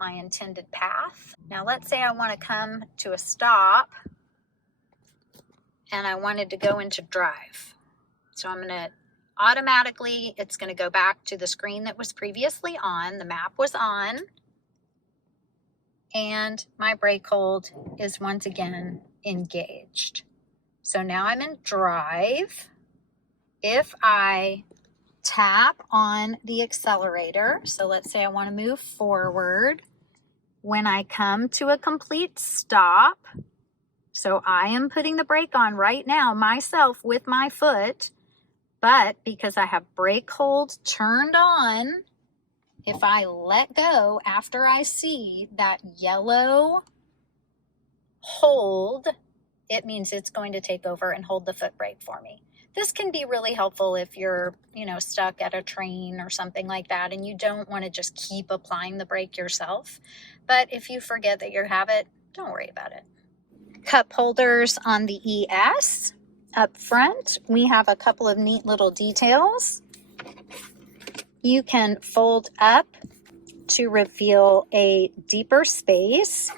my intended path. Now let's say I want to come to a stop and I wanted to go into drive. So I'm going to automatically, it's going to go back to the screen that was previously on. The map was on. And my brake hold is once again engaged. So now I'm in drive. If I tap on the accelerator, so let's say I want to move forward, when I come to a complete stop, so I am putting the brake on right now myself with my foot, but because I have brake hold turned on, if I let go after I see that yellow hold, it means it's going to take over and hold the foot brake for me. This can be really helpful if you're, stuck at a train or something like that and you don't want to just keep applying the brake yourself. But if you forget that you have it, don't worry about it. Cup holders on the ES. Up front, we have a couple of neat little details. You can fold up to reveal a deeper space.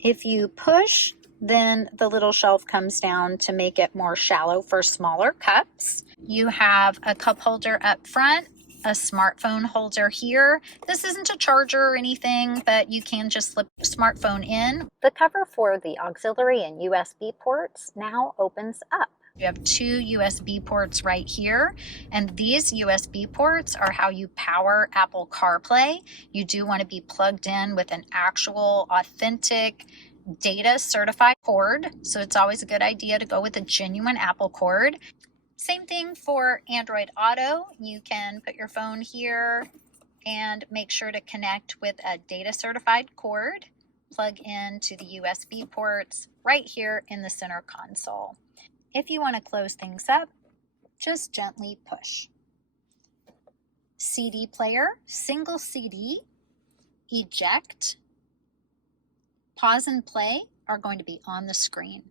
If you push, then the little shelf comes down to make it more shallow for smaller cups. You have a cup holder up front, a smartphone holder here. This isn't a charger or anything, but you can just slip the smartphone in. The cover for the auxiliary and USB ports now opens up. You have two USB ports right here, and these USB ports are how you power Apple CarPlay. You do want to be plugged in with an actual authentic data certified cord, so it's always a good idea to go with a genuine Apple cord. Same thing for Android Auto. You can put your phone here and make sure to connect with a data certified cord. Plug into the USB ports right here in the center console. If you want to close things up, just gently push. CD player, single CD, eject, pause and play are going to be on the screen.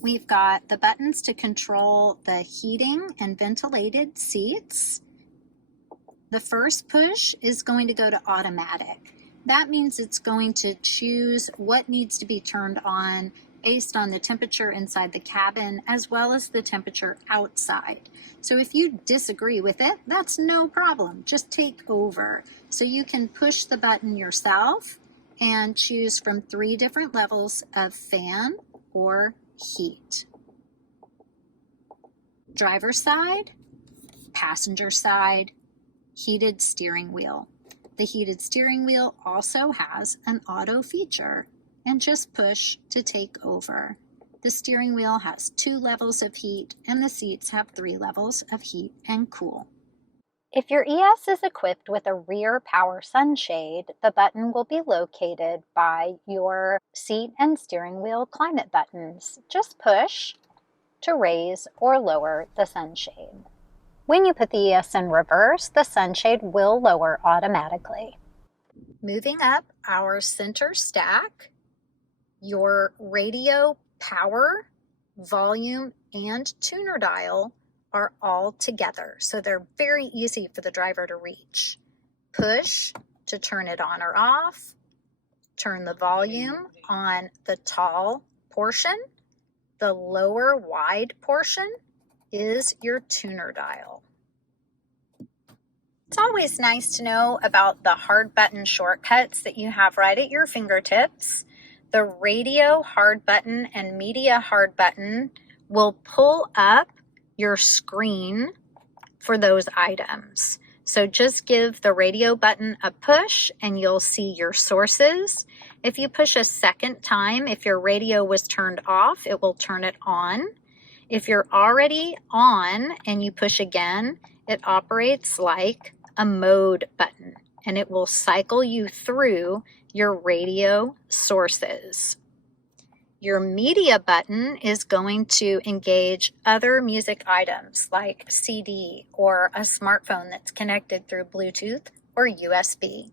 We've got the buttons to control the heating and ventilated seats. The first push is going to go to automatic. That means it's going to choose what needs to be turned on based on the temperature inside the cabin as well as the temperature outside. So if you disagree with it, that's no problem. Just take over. So you can push the button yourself and choose from 3 different levels of fan or heat. Driver side, passenger side, heated steering wheel. The heated steering wheel also has an auto feature, and just push to take over. The steering wheel has 2 levels of heat and the seats have 3 levels of heat and cool. If your ES is equipped with a rear power sunshade, the button will be located by your seat and steering wheel climate buttons. Just push to raise or lower the sunshade. When you put the ES in reverse, the sunshade will lower automatically. Moving up our center stack, your radio power, volume, and tuner dial are all together, so they're very easy for the driver to reach. Push to turn it on or off. Turn the volume on the tall portion. The lower wide portion is your tuner dial. It's always nice to know about the hard button shortcuts that you have right at your fingertips. The radio hard button and media hard button will pull up your screen for those items. So just give the radio button a push and you'll see your sources. If you push a second time, if your radio was turned off, it will turn it on. If you're already on and you push again, it operates like a mode button and it will cycle you through your radio sources. Your media button is going to engage other music items like CD or a smartphone that's connected through Bluetooth or USB.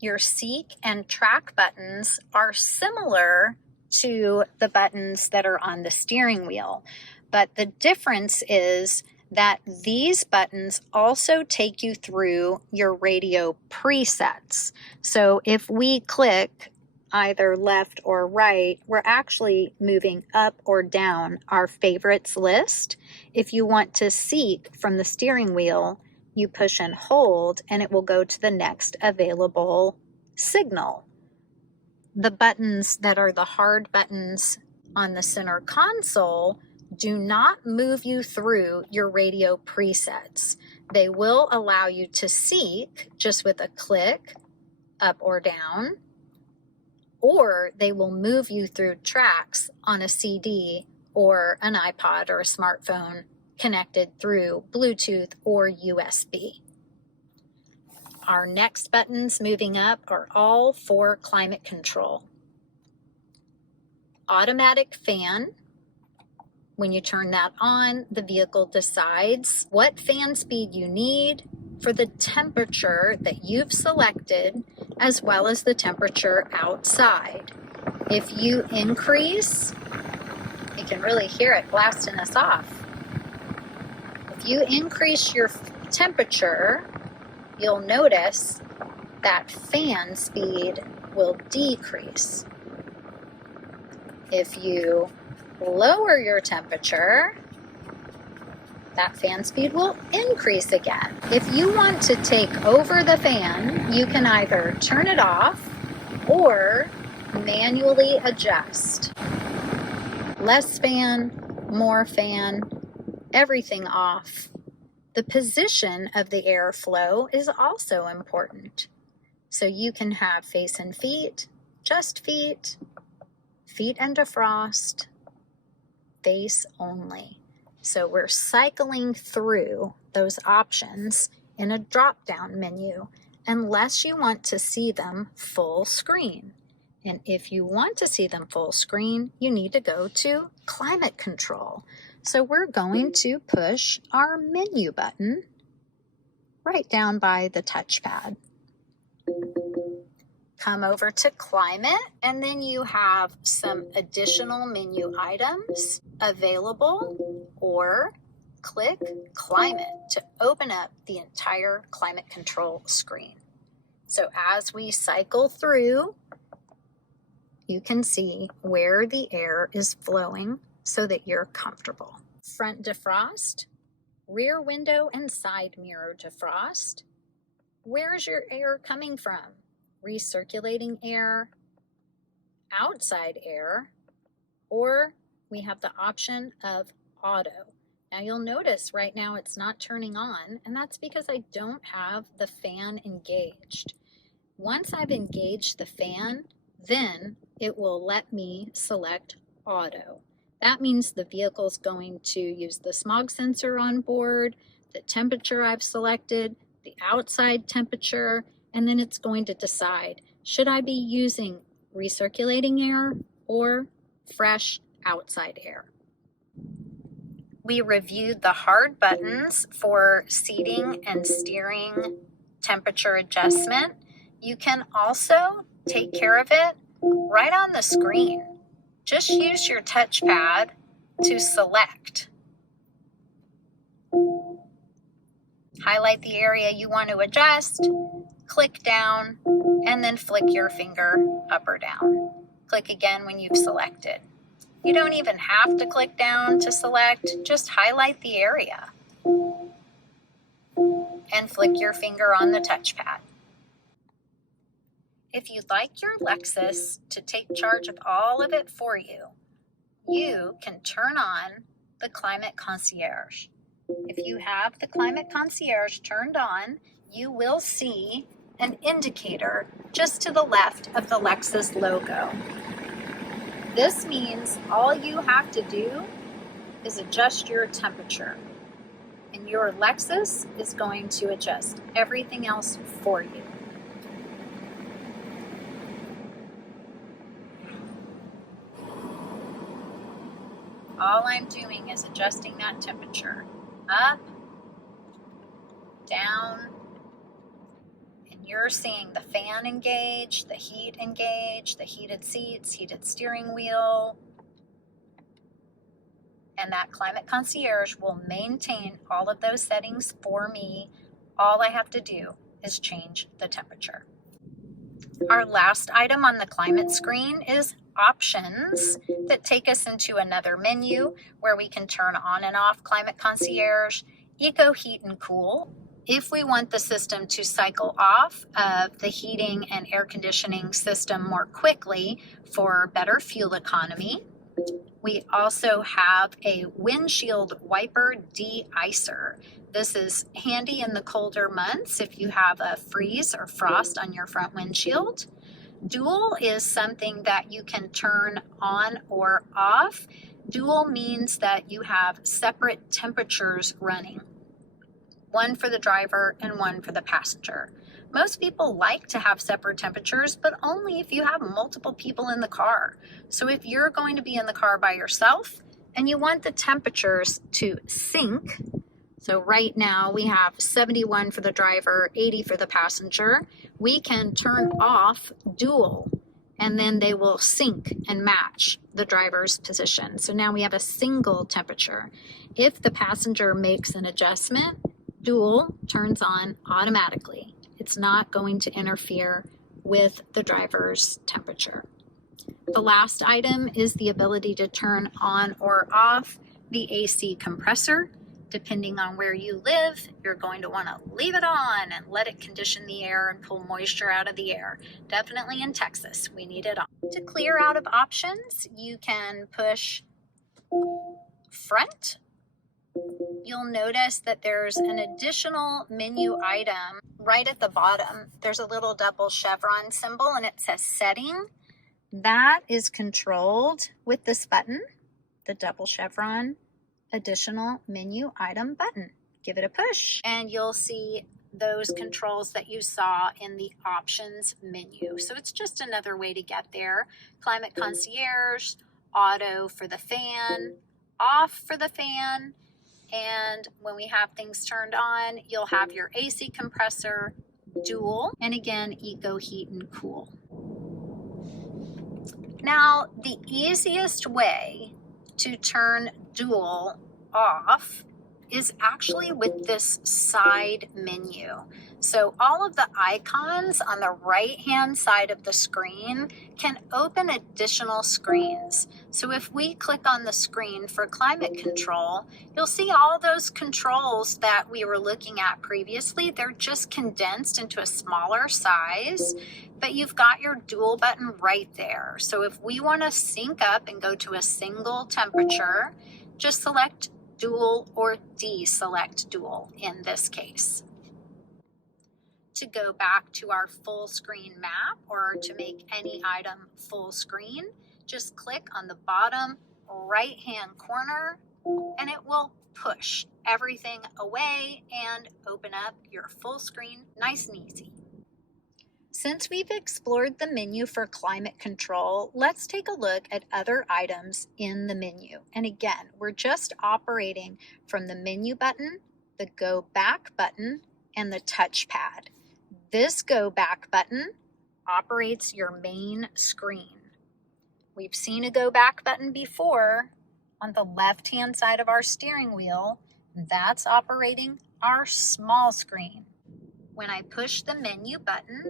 Your seek and track buttons are similar to the buttons that are on the steering wheel. But the difference is that these buttons also take you through your radio presets. So if we click either left or right, we're actually moving up or down our favorites list. If you want to seek from the steering wheel, you push and hold and it will go to the next available signal. The buttons that are the hard buttons on the center console do not move you through your radio presets. They will allow you to seek just with a click up or down, or they will move you through tracks on a CD or an iPod or a smartphone connected through Bluetooth or USB. Our next buttons moving up are all for climate control. Automatic fan. When you turn that on, the vehicle decides what fan speed you need for the temperature that you've selected, as well as the temperature outside. If you increase, you can really hear it blasting us off. If you increase your temperature, you'll notice that fan speed will decrease. If you lower your temperature, that fan speed will increase again. If you want to take over the fan, you can either turn it off or manually adjust. Less fan, more fan, everything off. The position of the airflow is also important. So you can have face and feet, just feet, feet and defrost, face only. So we're cycling through those options in a drop-down menu unless you want to see them full screen. And if you want to see them full screen, you need to go to climate control. So we're going to push our menu button right down by the touchpad. Come over to climate, and then you have some additional menu items available, or click climate to open up the entire climate control screen. So as we cycle through, you can see where the air is flowing so that you're comfortable. Front defrost, rear window and side mirror defrost. Where's your air coming from? Recirculating air, outside air, or we have the option of auto. Now you'll notice right now it's not turning on, and that's because I don't have the fan engaged. Once I've engaged the fan, then it will let me select auto. That means the vehicle's going to use the smog sensor on board, the temperature I've selected, the outside temperature, and then it's going to decide, should I be using recirculating air or fresh outside air? We reviewed the hard buttons for seating and steering temperature adjustment. You can also take care of it right on the screen. Just use your touchpad to select. Highlight the area you want to adjust, click down, and then flick your finger up or down. Click again when you've selected. You don't even have to click down to select, just highlight the area and flick your finger on the touchpad. If you'd like your Lexus to take charge of all of it for you, you can turn on the Climate Concierge. If you have the Climate Concierge turned on, you will see an indicator just to the left of the Lexus logo. This means all you have to do is adjust your temperature, and your Lexus is going to adjust everything else for you. All I'm doing is adjusting that temperature up, down, and you're seeing the fan engage, the heat engage, the heated seats, heated steering wheel, and that Climate Concierge will maintain all of those settings for me. All I have to do is change the temperature. Our last item on the climate screen is options that take us into another menu where we can turn on and off Climate Concierge, Eco Heat and Cool. If we want the system to cycle off of the heating and air conditioning system more quickly for better fuel economy, we also have a windshield wiper de-icer. This is handy in the colder months if you have a freeze or frost on your front windshield. Dual is something that you can turn on or off. Dual means that you have separate temperatures running, one for the driver and one for the passenger. Most people like to have separate temperatures, but only if you have multiple people in the car. So if you're going to be in the car by yourself and you want the temperatures to sync, so right now we have 71 for the driver, 80 for the passenger, we can turn off dual and then they will sync and match the driver's position. So now we have a single temperature. If the passenger makes an adjustment, dual turns on automatically. It's not going to interfere with the driver's temperature. The last item is the ability to turn on or off the AC compressor. Depending on where you live, you're going to want to leave it on and let it condition the air and pull moisture out of the air. Definitely in Texas, we need it on. To clear out of options, you can push front. You'll notice that there's an additional menu item right at the bottom. There's a little double chevron symbol and it says setting. That is controlled with this button, the double chevron additional menu item button. Give it a push and you'll see those controls that you saw in the options menu. So it's just another way to get there. Climate Concierge, auto for the fan, off for the fan, and when we have things turned on, you'll have your AC compressor, dual, and again, Eco Heat and Cool. Now, the easiest way to turn dual off is actually with this side menu. So all of the icons on the right-hand side of the screen can open additional screens. So if we click on the screen for climate control, you'll see all those controls that we were looking at previously. They're just condensed into a smaller size, but you've got your dual button right there. So if we want to sync up and go to a single temperature, just select dual or deselect dual in this case. To go back to our full screen map or to make any item full screen, just click on the bottom right hand corner and it will push everything away and open up your full screen nice and easy. Since we've explored the menu for climate control, let's take a look at other items in the menu. And again, we're just operating from the menu button, the go back button, and the touchpad. This go back button operates your main screen. We've seen a go back button before on the left-hand side of our steering wheel. That's operating our small screen. When I push the menu button,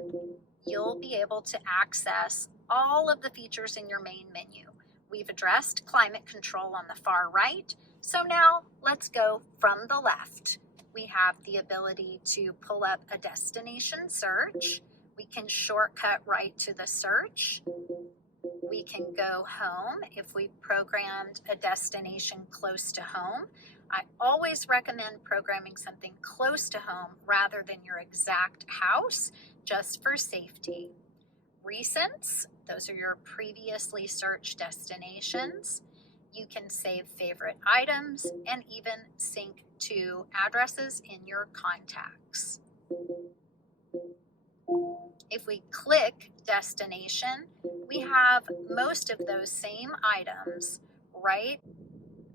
you'll be able to access all of the features in your main menu. We've addressed climate control on the far right, so now let's go from the left. We have the ability to pull up a destination search. We can shortcut right to the search. We can go home if we've programmed a destination close to home. I always recommend programming something close to home rather than your exact house, just for safety. Recents, those are your previously searched destinations. You can save favorite items and even sync to addresses in your contacts. If we click destination, we have most of those same items right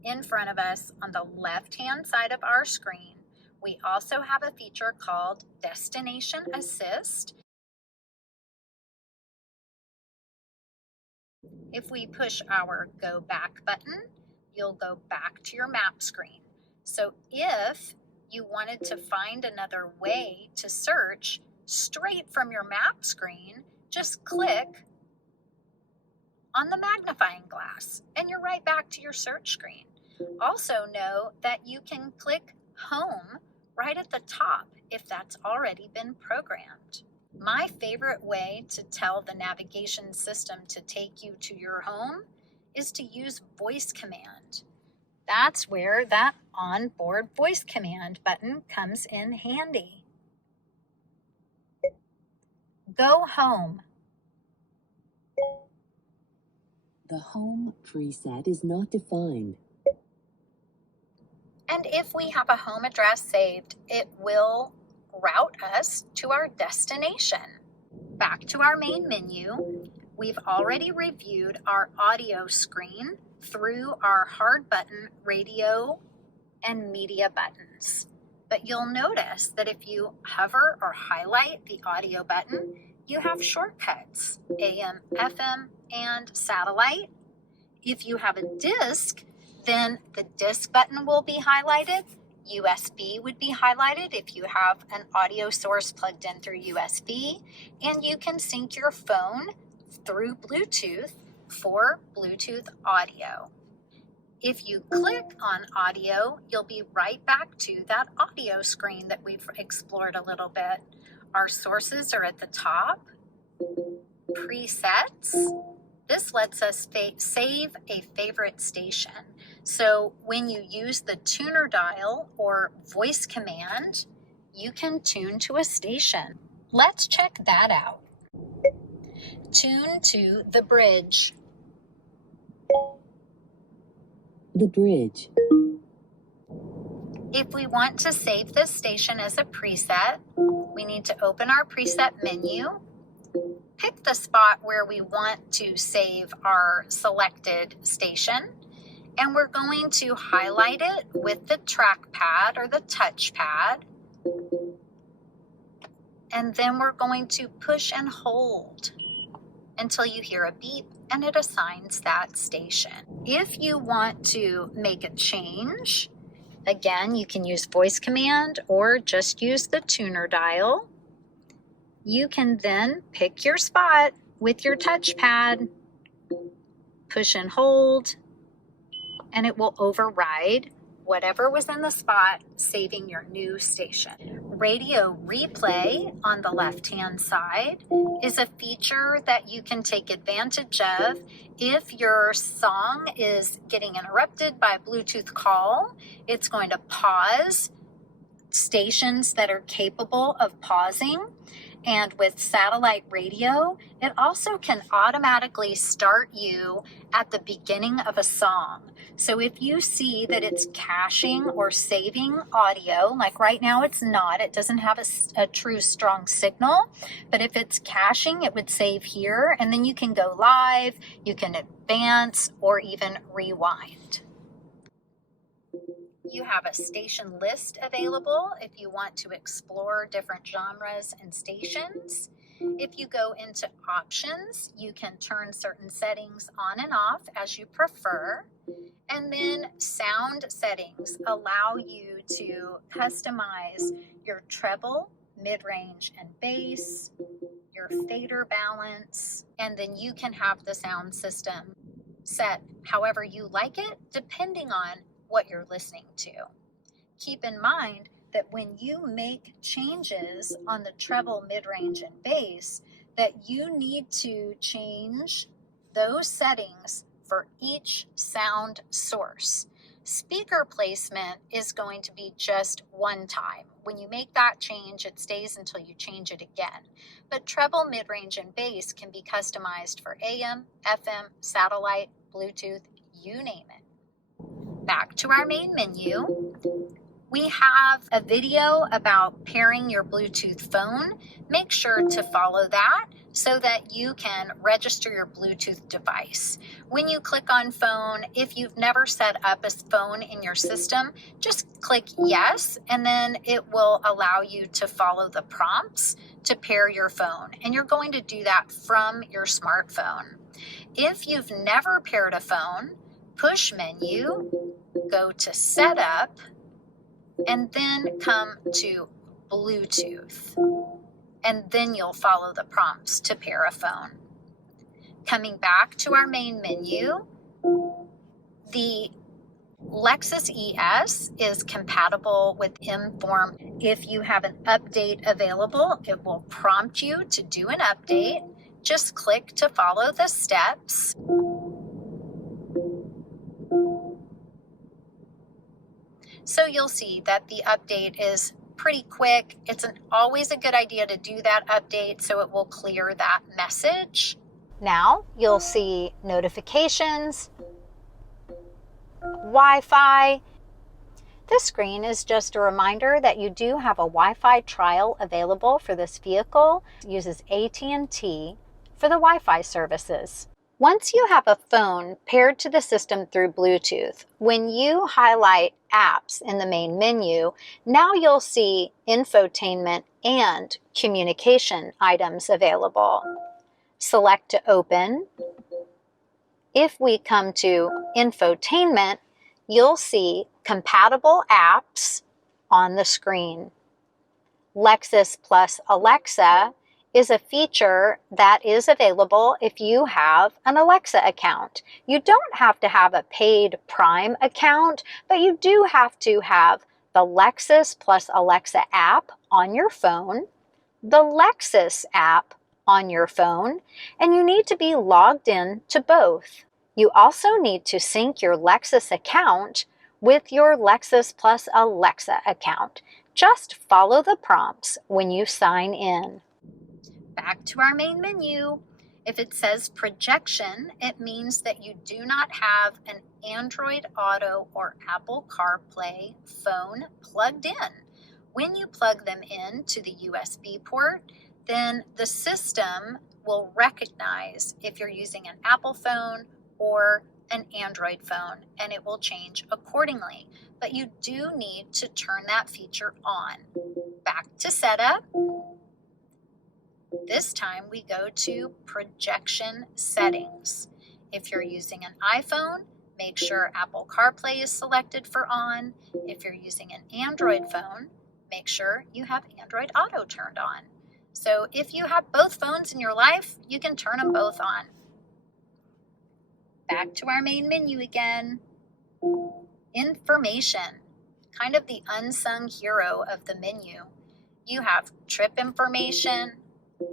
in front of us on the left-hand side of our screen. We also have a feature called Destination Assist. If we push our Go Back button, you'll go back to your map screen. So if you wanted to find another way to search straight from your map screen, just click on the magnifying glass and you're right back to your search screen. Also know that you can click Home right at the top if that's already been programmed. My favorite way to tell the navigation system to take you to your home is to use voice command. That's where that onboard voice command button comes in handy. Go home. The home preset is not defined. And if we have a home address saved, it will route us to our destination. Back to our main menu, we've already reviewed our audio screen through our hard button, radio, and media buttons. But you'll notice that if you hover or highlight the audio button, you have shortcuts, AM, FM, and satellite. If you have a disc, then the disc button will be highlighted. USB would be highlighted if you have an audio source plugged in through USB, and you can sync your phone through Bluetooth for Bluetooth audio. If you click on audio, you'll be right back to that audio screen that we've explored a little bit. Our sources are at the top. Presets. This lets us save a favorite station. So when you use the tuner dial or voice command, you can tune to a station. Let's check that out. Tune to the bridge. The bridge. If we want to save this station as a preset, we need to open our preset menu, pick the spot where we want to save our selected station, and we're going to highlight it with the trackpad or the touchpad. And then we're going to push and hold until you hear a beep and it assigns that station. If you want to make a change, again, you can use voice command or just use the tuner dial. You can then pick your spot with your touchpad, push and hold, and it will override whatever was in the spot, saving your new station. Radio replay on the left-hand side is a feature that you can take advantage of if your song is getting interrupted by a Bluetooth call. It's going to pause stations that are capable of pausing. And with satellite radio, it also can automatically start you at the beginning of a song. So if you see that it's caching or saving audio, like right now it's not, it doesn't have a true strong signal, but if it's caching, it would save here, and then you can go live, you can advance, or even rewind. You have a station list available if you want to explore different genres and stations. If you go into options, you can turn certain settings on and off as you prefer. And then sound settings allow you to customize your treble, mid-range, and bass, your fader balance, and then you can have the sound system set however you like it, depending on what you're listening to. Keep in mind that when you make changes on the treble, mid-range, and bass, that you need to change those settings for each sound source. Speaker placement is going to be just one time. When you make that change, it stays until you change it again. But treble, mid-range, and bass can be customized for AM, FM, satellite, Bluetooth, you name it. Back to our main menu, we have a video about pairing your Bluetooth phone. Make sure to follow that so that you can register your Bluetooth device. When you click on phone, if you've never set up a phone in your system, just click yes, and then it will allow you to follow the prompts to pair your phone. And you're going to do that from your smartphone. If you've never paired a phone, push menu, go to setup, and then come to Bluetooth. And then you'll follow the prompts to pair a phone. Coming back to our main menu, the Lexus ES is compatible with Inform. If you have an update available, it will prompt you to do an update. Just click to follow the steps. So you'll see that the update is pretty quick. It's always a good idea to do that update so it will clear that message. Now you'll see notifications, Wi-Fi. This screen is just a reminder that you do have a Wi-Fi trial available for this vehicle. It uses AT&T for the Wi-Fi services. Once you have a phone paired to the system through Bluetooth, when you highlight apps in the main menu, now you'll see infotainment and communication items available. Select to open. If we come to infotainment, you'll see compatible apps on the screen. Lexus plus Alexa is a feature that is available if you have an Alexa account. You don't have to have a paid Prime account, but you do have to have the Lexus plus Alexa app on your phone, the Lexus app on your phone, and you need to be logged in to both. You also need to sync your Lexus account with your Lexus plus Alexa account. Just follow the prompts when you sign in. Back to our main menu. If it says projection, it means that you do not have an Android Auto or Apple CarPlay phone plugged in. When you plug them in to the USB port, then the system will recognize if you're using an Apple phone or an Android phone, and it will change accordingly. But you do need to turn that feature on. Back to setup. This time we go to projection settings. If you're using an iPhone, make sure Apple CarPlay is selected for on. If you're using an Android phone, make sure you have Android Auto turned on. So if you have both phones in your life, you can turn them both on. Back to our main menu again. Information, kind of the unsung hero of the menu. You have trip information,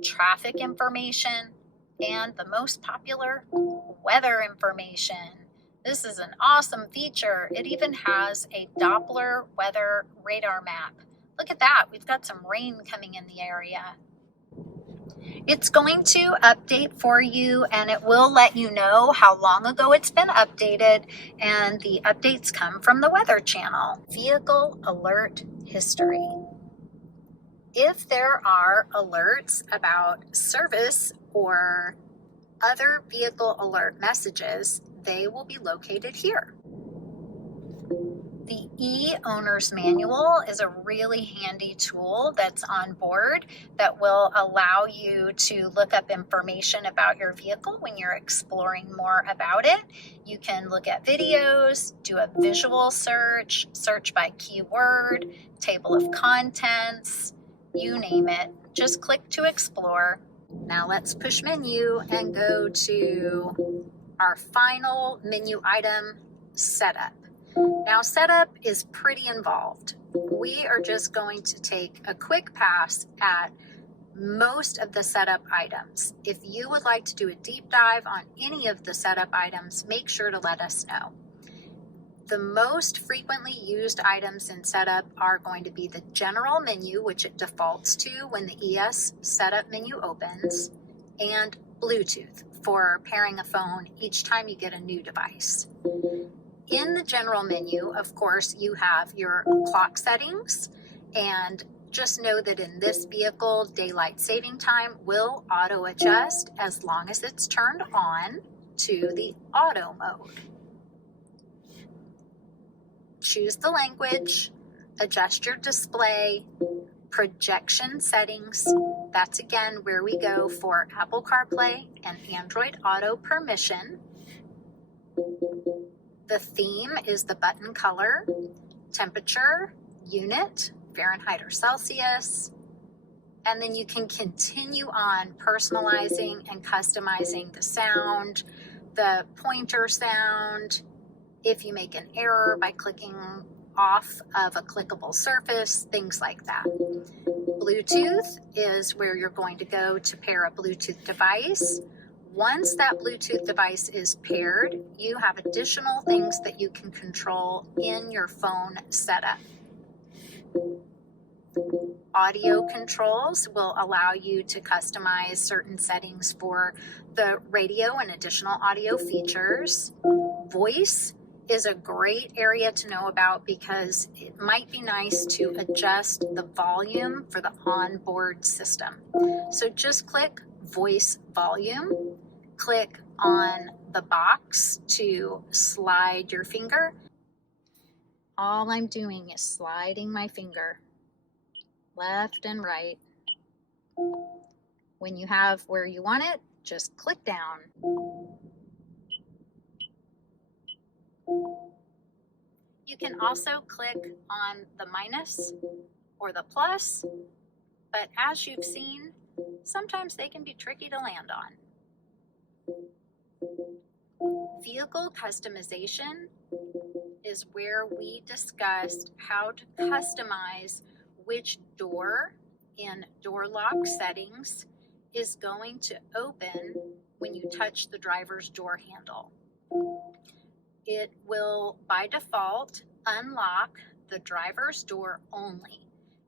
traffic information, and the most popular, weather information. This is an awesome feature. It even has a Doppler weather radar map. Look at that, we've got some rain coming in the area. It's going to update for you, and it will let you know how long ago it's been updated, and the updates come from the Weather Channel. Vehicle alert history. If there are alerts about service or other vehicle alert messages, they will be located here. The e-owner's manual is a really handy tool that's on board that will allow you to look up information about your vehicle when you're exploring more about it. You can look at videos, do a visual search, search by keyword, table of contents, you name it. Just click to explore. Now let's push menu and go to our final menu item, setup. Now setup is pretty involved. We are just going to take a quick pass at most of the setup items. If you would like to do a deep dive on any of the setup items, make sure to let us know. The most frequently used items in setup are going to be the general menu, which it defaults to when the ES setup menu opens, and Bluetooth for pairing a phone each time you get a new device. In the general menu, of course, you have your clock settings, and Just know that in this vehicle, daylight saving time will auto adjust as long as it's turned on to the auto mode. Choose the language, adjust your display, projection settings. That's again where we go for Apple CarPlay and Android Auto permission. The theme is the button color, temperature, unit, Fahrenheit or Celsius, and then you can continue on personalizing and customizing the sound, the pointer sound, if you make an error by clicking off of a clickable surface, things like that. Bluetooth is where you're going to go to pair a Bluetooth device. Once that Bluetooth device is paired, you have additional things that you can control in your phone setup. Audio controls will allow you to customize certain settings for the radio and additional audio features. Voice is a great area to know about because it might be nice to adjust the volume for the onboard system. So just click voice volume, click on the box to slide your finger. All I'm doing is sliding my finger left and right. When you have where you want it, just click down. You can also click on the minus or the plus, but as you've seen, sometimes they can be tricky to land on. Vehicle customization is where we discussed how to customize which door in door lock settings is going to open when you touch the driver's door handle. It will, by default, unlock the driver's door only.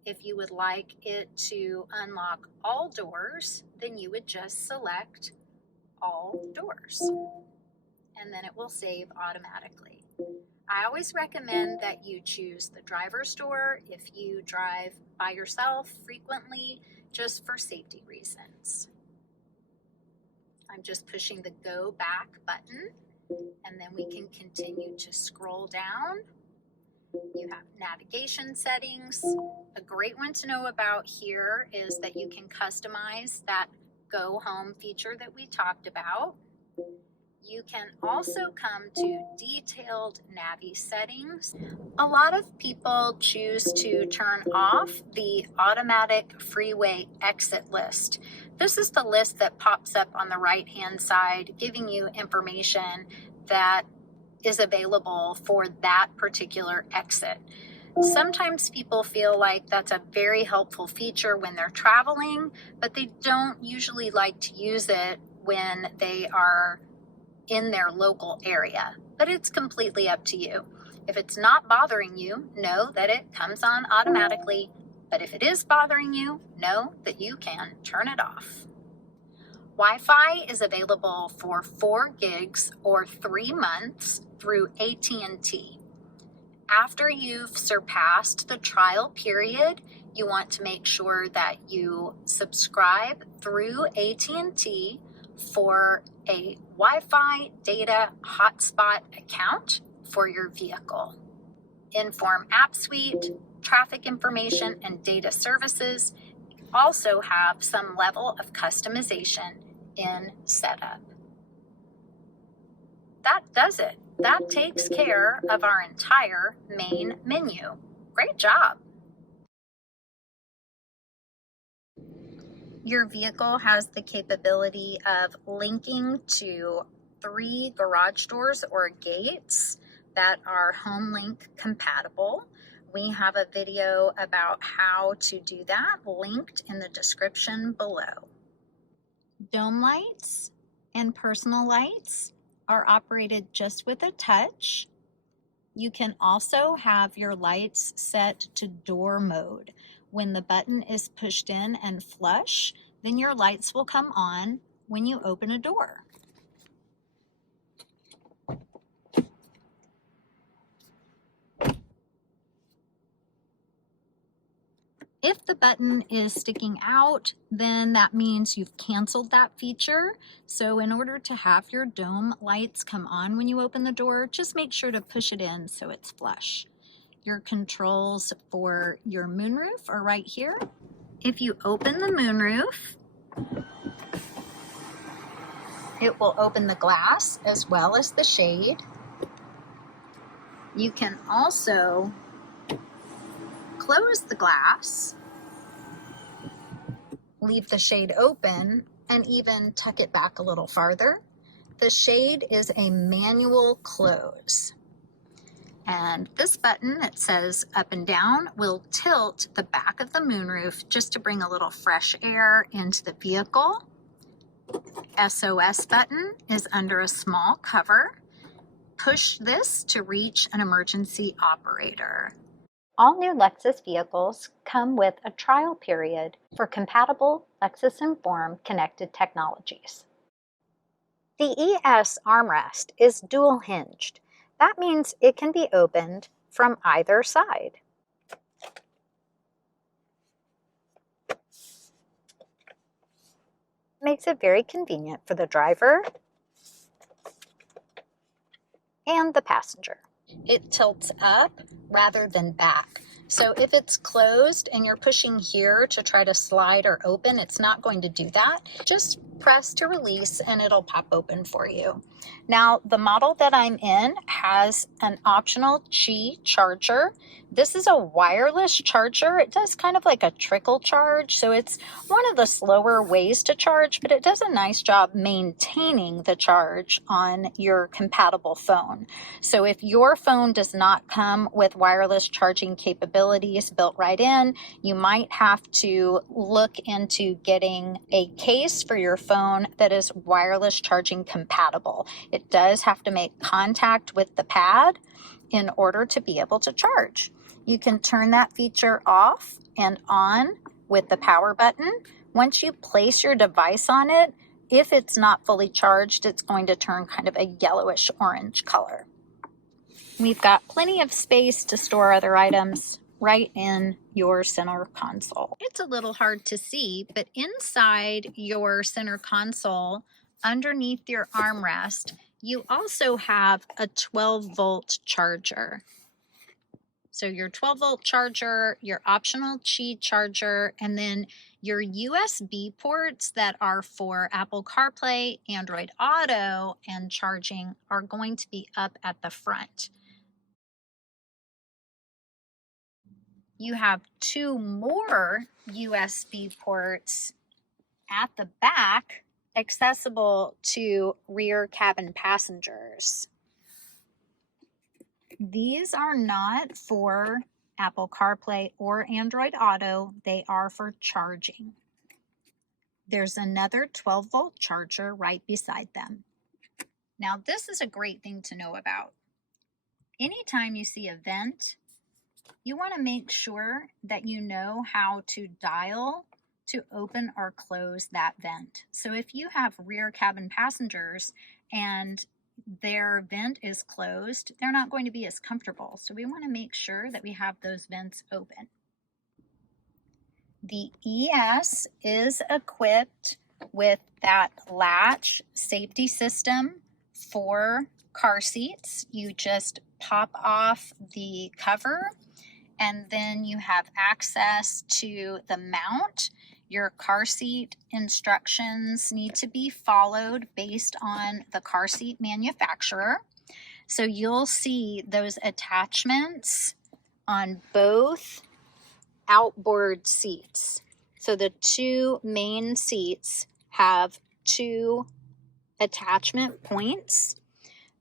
If you would like it to unlock all doors, then you would just select all doors, and then it will save automatically. I always recommend that you choose the driver's door if you drive by yourself frequently, just for safety reasons. I'm just pushing the go back button, and then we can continue to scroll down. You have navigation settings. A great one to know about here is that you can customize that go home feature that we talked about. You can also come to detailed Navi settings. A lot of people choose to turn off the automatic freeway exit list. This is the list that pops up on the right-hand side, giving you information that is available for that particular exit. Sometimes people feel like that's a very helpful feature when they're traveling, but they don't usually like to use it when they are in their local area, but it's completely up to you. If it's not bothering you, know that it comes on automatically, but if it is bothering you, know that you can turn it off. Wi-Fi is available for 4 gigs or 3 months through AT&T. After you've surpassed the trial period, you want to make sure that you subscribe through AT&T for a Wi-Fi data hotspot account for your vehicle. Inform App Suite, traffic information, and data services also have some level of customization in setup. That does it. That takes care of our entire main menu. Great job. Your vehicle has the capability of linking to 3 garage doors or gates that are HomeLink compatible. We have a video about how to do that linked in the description below. Dome lights and personal lights are operated just with a touch. You can also have your lights set to door mode. When the button is pushed in and flush, then your lights will come on when you open a door. If the button is sticking out, then that means you've canceled that feature. So in order to have your dome lights come on when you open the door, just make sure to push it in so it's flush. Your controls for your moonroof are right here. If you open the moonroof, it will open the glass as well as the shade. You can also close the glass, leave the shade open, and even tuck it back a little farther. The shade is a manual close. And this button that says up and down will tilt the back of the moonroof just to bring a little fresh air into the vehicle. SOS button is under a small cover. Push this to reach an emergency operator. All new Lexus vehicles come with a trial period for compatible Lexus Inform connected technologies. The ES armrest is dual hinged. That means it can be opened from either side. Makes it very convenient for the driver and the passenger. It tilts up rather than back. So if it's closed and you're pushing here to try to slide or open, it's not going to do that. Just press to release and it'll pop open for you. Now, the model that I'm in has an optional Qi charger. This is a wireless charger. It does kind of like a trickle charge, so it's one of the slower ways to charge, but it does a nice job maintaining the charge on your compatible phone. So if your phone does not come with wireless charging capabilities built right in, you might have to look into getting a case for your phone that is wireless charging compatible. It does have to make contact with the pad in order to be able to charge. You can turn that feature off and on with the power button. Once you place your device on it, if it's not fully charged, it's going to turn kind of a yellowish orange color. We've got plenty of space to store other items right in your center console. It's a little hard to see, but inside your center console, underneath your armrest, you also have a 12-volt charger. So your 12-volt charger, your optional Qi charger, and then your USB ports that are for Apple CarPlay, Android Auto, and charging are going to be up at the front. You have two more USB ports at the back, accessible to rear cabin passengers. These are not for Apple CarPlay or Android Auto. They are for charging. There's another 12-volt charger right beside them. Now, this is a great thing to know about. Anytime you see a vent, you want to make sure that you know how to dial to open or close that vent. So if you have rear cabin passengers and their vent is closed, they're not going to be as comfortable. So we want to make sure that we have those vents open. The ES is equipped with that latch safety system for car seats. You just pop off the cover and then you have access to the mount. Your car seat instructions need to be followed based on the car seat manufacturer. So you'll see those attachments on both outboard seats. So the two main seats have two attachment points.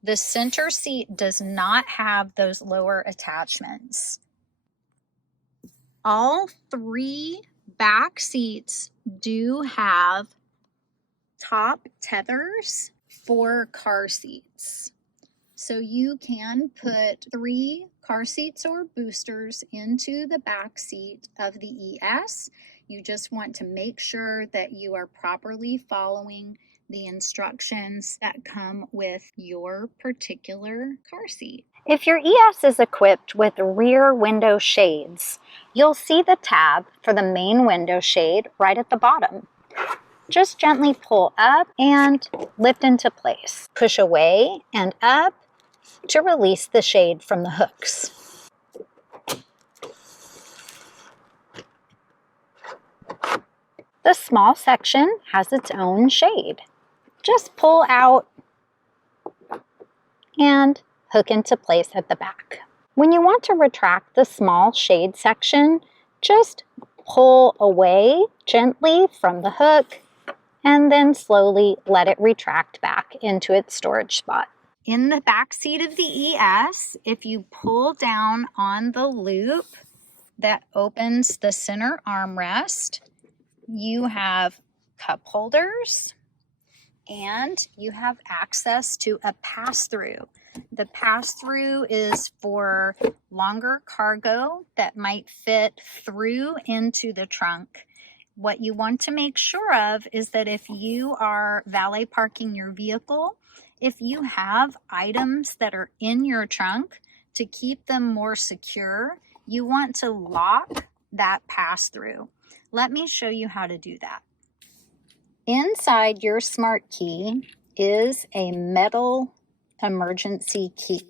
The center seat does not have those lower attachments. All three back seats do have top tethers for car seats. So you can put 3 car seats or boosters into the back seat of the ES. You just want to make sure that you are properly following the instructions that come with your particular car seat. If your ES is equipped with rear window shades, You'll see the tab for the main window shade right at the bottom. Just gently pull up and lift into place. Push away and up to release the shade from the hooks. The small section has its own shade. Just pull out and hook into place at the back. When you want to retract the small shade section, just pull away gently from the hook and then slowly let it retract back into its storage spot. In the back seat of the ES, if you pull down on the loop that opens the center armrest, you have cup holders and you have access to a pass-through. The pass-through is for longer cargo that might fit through into the trunk. What you want to make sure of is that if you are valet parking your vehicle, if you have items that are in your trunk, to keep them more secure, you want to lock that pass-through. Let me show you how to do that. Inside your smart key is a metal emergency key.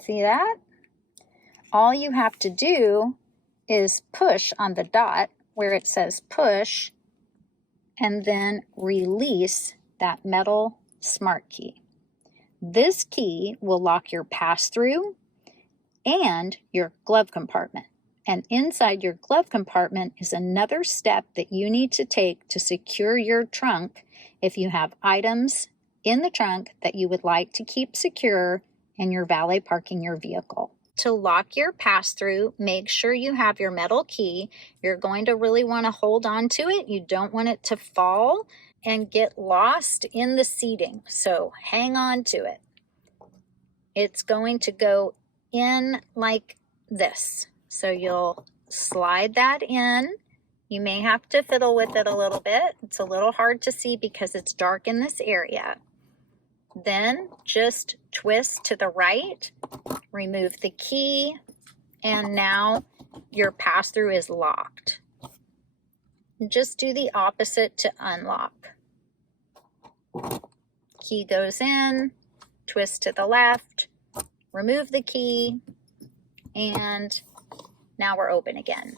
See that? All you have to do is push on the dot where it says push and then release that metal smart key. This key will lock your pass-through and your glove compartment. And inside your glove compartment is another step that you need to take to secure your trunk if you have items in the trunk that you would like to keep secure and you're valet parking your vehicle. To lock your pass-through, make sure you have your metal key. You're going to really want to hold on to it. You don't want it to fall and get lost in the seating. So hang on to it. It's going to go in like this. So you'll slide that in. You may have to fiddle with it a little bit. It's a little hard to see because it's dark in this area. Then just twist to the right, remove the key, and now your pass-through is locked. Just do the opposite to unlock. Key goes in, twist to the left, remove the key, and now we're open again.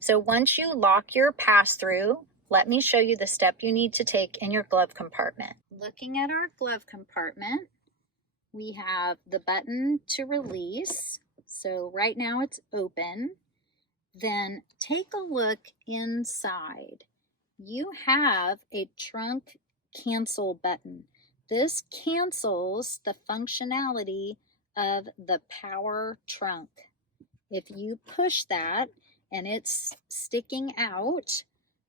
So once you lock your pass-through, let me show you the step you need to take in your glove compartment. Looking at our glove compartment, we have the button to release. So right now it's open. Then take a look inside. You have a trunk cancel button. This cancels the functionality of the power trunk. If you push that and it's sticking out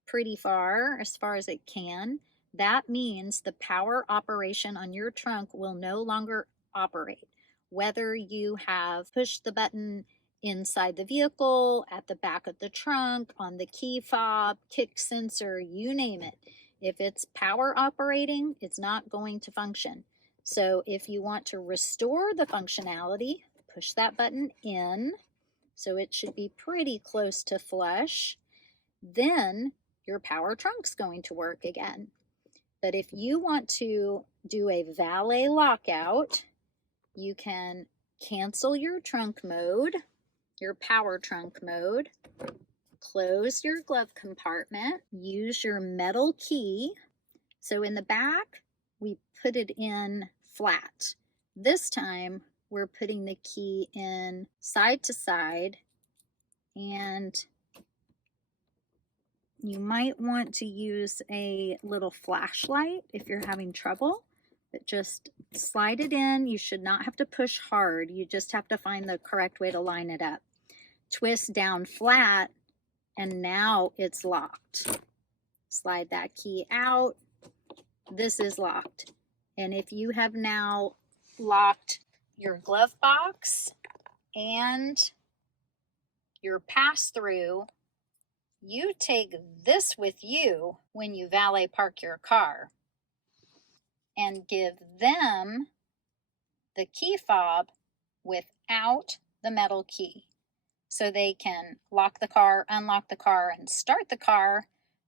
pretty far as it can, that means the power operation on your trunk will no longer operate. Whether you have pushed the button inside the vehicle, at the back of the trunk, on the key fob, kick sensor, you name it. If it's power operating, it's not going to function. So if you want to restore the functionality, push that button in. So it should be pretty close to flush. Then your power trunk's going to work again. But if you want to do a valet lockout, you can cancel your trunk mode, your power trunk mode, close your glove compartment, use your metal key. So in the back, we put it in flat. This time, we're putting the key in side to side, and you might want to use a little flashlight if you're having trouble, but just slide it in. You should not have to push hard. You just have to find the correct way to line it up. Twist down flat, and now it's locked. Slide that key out. This is locked. And if you have now locked your glove box and your pass-through, you take this with you when you valet park your car and give them the key fob without the metal key. So they can lock the car, unlock the car, and start the car,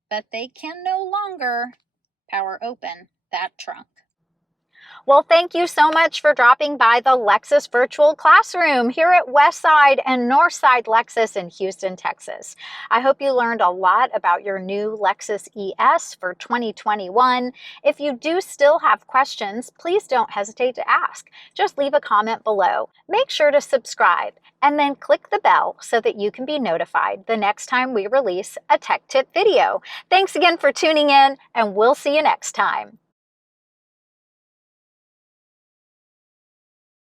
but they can no longer power open that trunk. Well, thank you so much for dropping by the Lexus Virtual Classroom here at Westside and Northside Lexus in Houston, Texas. I hope you learned a lot about your new Lexus ES for 2021. If you do still have questions, please don't hesitate to ask. Just leave a comment below. Make sure to subscribe and then click the bell so that you can be notified the next time we release a tech tip video. Thanks again for tuning in, and we'll see you next time.